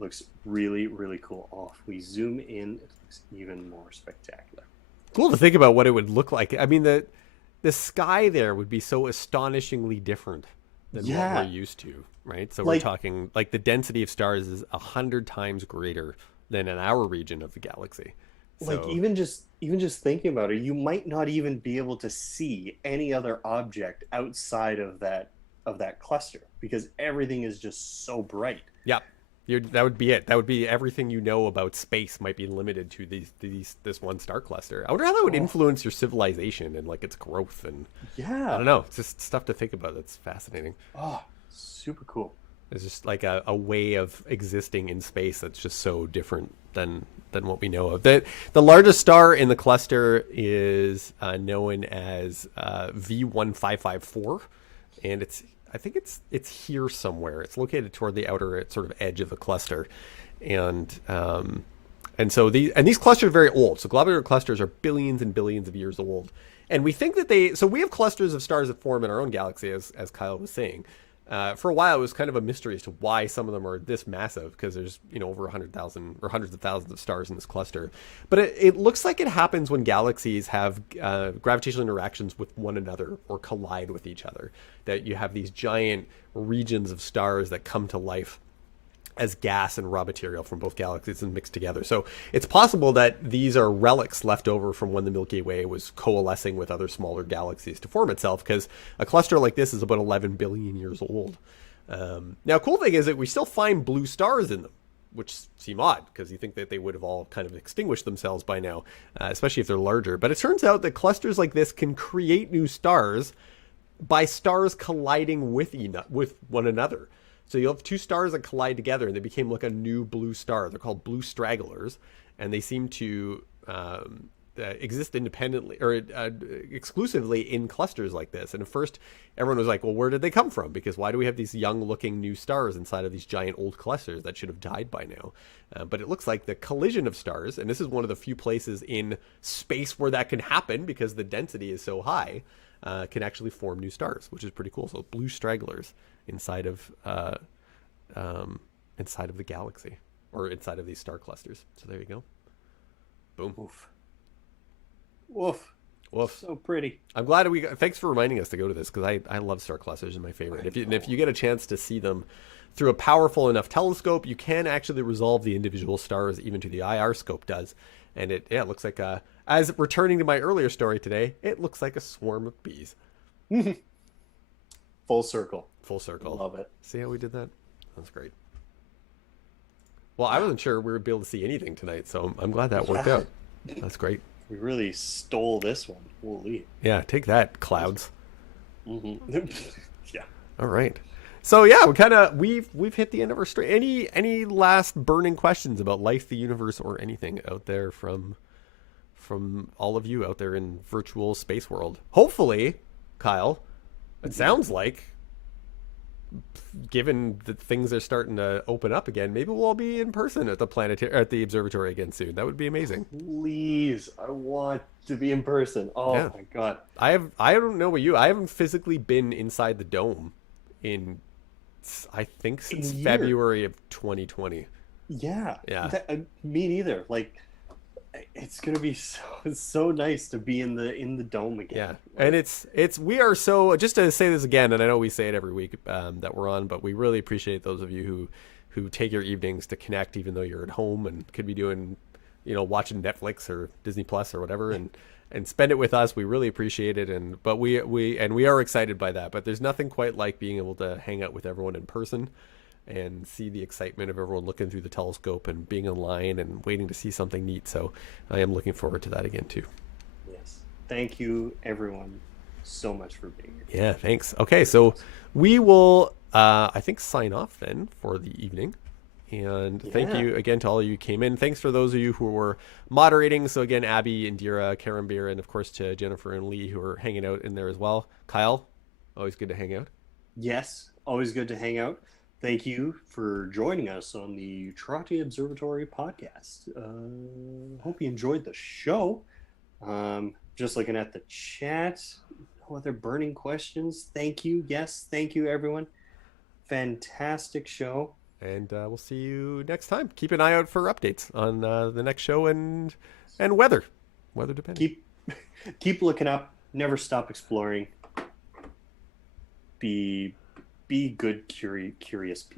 looks really, really cool. Oh, if we zoom in, it looks even more spectacular. Cool to think about what it would look like. I mean, the sky there would be so astonishingly different than what we're used to, right? So we're talking like the density of stars is 100 times greater than in our region of the galaxy. Like even just thinking about it, you might not even be able to see any other object outside of that cluster because everything is just so bright. Yeah. That would be it. That would be everything you know about space might be limited to this one star cluster. I wonder how that would influence your civilization and like its growth and I don't know. It's just stuff to think about. That's fascinating. Oh, super cool. It's just like a way of existing in space that's just so different than what we know of. The largest star in the cluster is known as V1554, and I think it's here somewhere. It's located toward the outer sort of edge of the cluster, and so these clusters are very old. So globular clusters are billions and billions of years old, and we think that so we have clusters of stars that form in our own galaxy, as Kyle was saying. For a while, it was kind of a mystery as to why some of them are this massive, because there's over 100,000 or hundreds of thousands of stars in this cluster. But it looks like it happens when galaxies have gravitational interactions with one another or collide with each other. That you have these giant regions of stars that come to life as gas and raw material from both galaxies and mixed together. So it's possible that these are relics left over from when the Milky Way was coalescing with other smaller galaxies to form itself, because a cluster like this is about 11 billion years old. Now, cool thing is that we still find blue stars in them, which seem odd because you think that they would have all kind of extinguished themselves by now, especially if they're larger. But it turns out that clusters like this can create new stars by stars colliding with one another. So you'll have two stars that collide together, and they became like a new blue star. They're called blue stragglers, and they seem to exist independently or exclusively in clusters like this. And at first, everyone was like, well, where did they come from? Because why do we have these young-looking new stars inside of these giant old clusters that should have died by now? But it looks like the collision of stars, and this is one of the few places in space where that can happen because the density is so high, can actually form new stars, which is pretty cool. So blue stragglers inside of the galaxy, or inside of these star clusters. So there you go. Boom. Woof. Woof. Woof. So pretty. I'm glad thanks for reminding us to go to this, because I love star clusters. They're my favorite. If you get a chance to see them through a powerful enough telescope, you can actually resolve the individual stars even to the eye. Our scope does. And it looks like as returning to my earlier story today, it looks like a swarm of bees. Full circle. Full circle. Love it. See how we did that? That's great. Well, I wasn't sure we would be able to see anything tonight, so I'm glad that worked out. That's great. We really stole this one. Holy. Yeah, take that, clouds. Mm-hmm. Yeah. All right. So yeah, we've hit the end of our story. Any last burning questions about life, the universe, or anything out there from all of you out there in virtual space world? Hopefully, Kyle, it sounds like, given that things are starting to open up again, maybe we'll all be in person at the observatory again soon. That would be amazing. Please, I want to be in person. Oh yeah. My god. I don't know about you. I haven't physically been inside the dome in, I think, since February of 2020. Yeah. Yeah. Me neither. Like, it's gonna be so nice to be in the dome again. Yeah, and we are so, just to say this again, and I know we say it every week that we're on, but we really appreciate those of you who take your evenings to connect, even though you're at home and could be doing, watching Netflix or Disney Plus or whatever, and spend it with us. We really appreciate it, but we are excited by that. But there's nothing quite like being able to hang out with everyone in person and see the excitement of everyone looking through the telescope and being in line and waiting to see something neat. So I am looking forward to that again too. Yes. Thank you, everyone, so much for being here. Yeah, thanks. Okay, so we will, I think, sign off then for the evening. And thank you again to all of you who came in. Thanks for those of you who were moderating. So again, Abby, Indira, Karambir, and of course to Jennifer and Lee who are hanging out in there as well. Kyle, always good to hang out. Yes, always good to hang out. thank you for joining us on the Trottier Observatory podcast. Hope you enjoyed the show. Just looking at the chat, no other burning questions. Thank you. Yes, thank you, everyone. Fantastic show. And we'll see you next time. Keep an eye out for updates on the next show and weather depending. Keep looking up. Never stop exploring. Be good, curious people.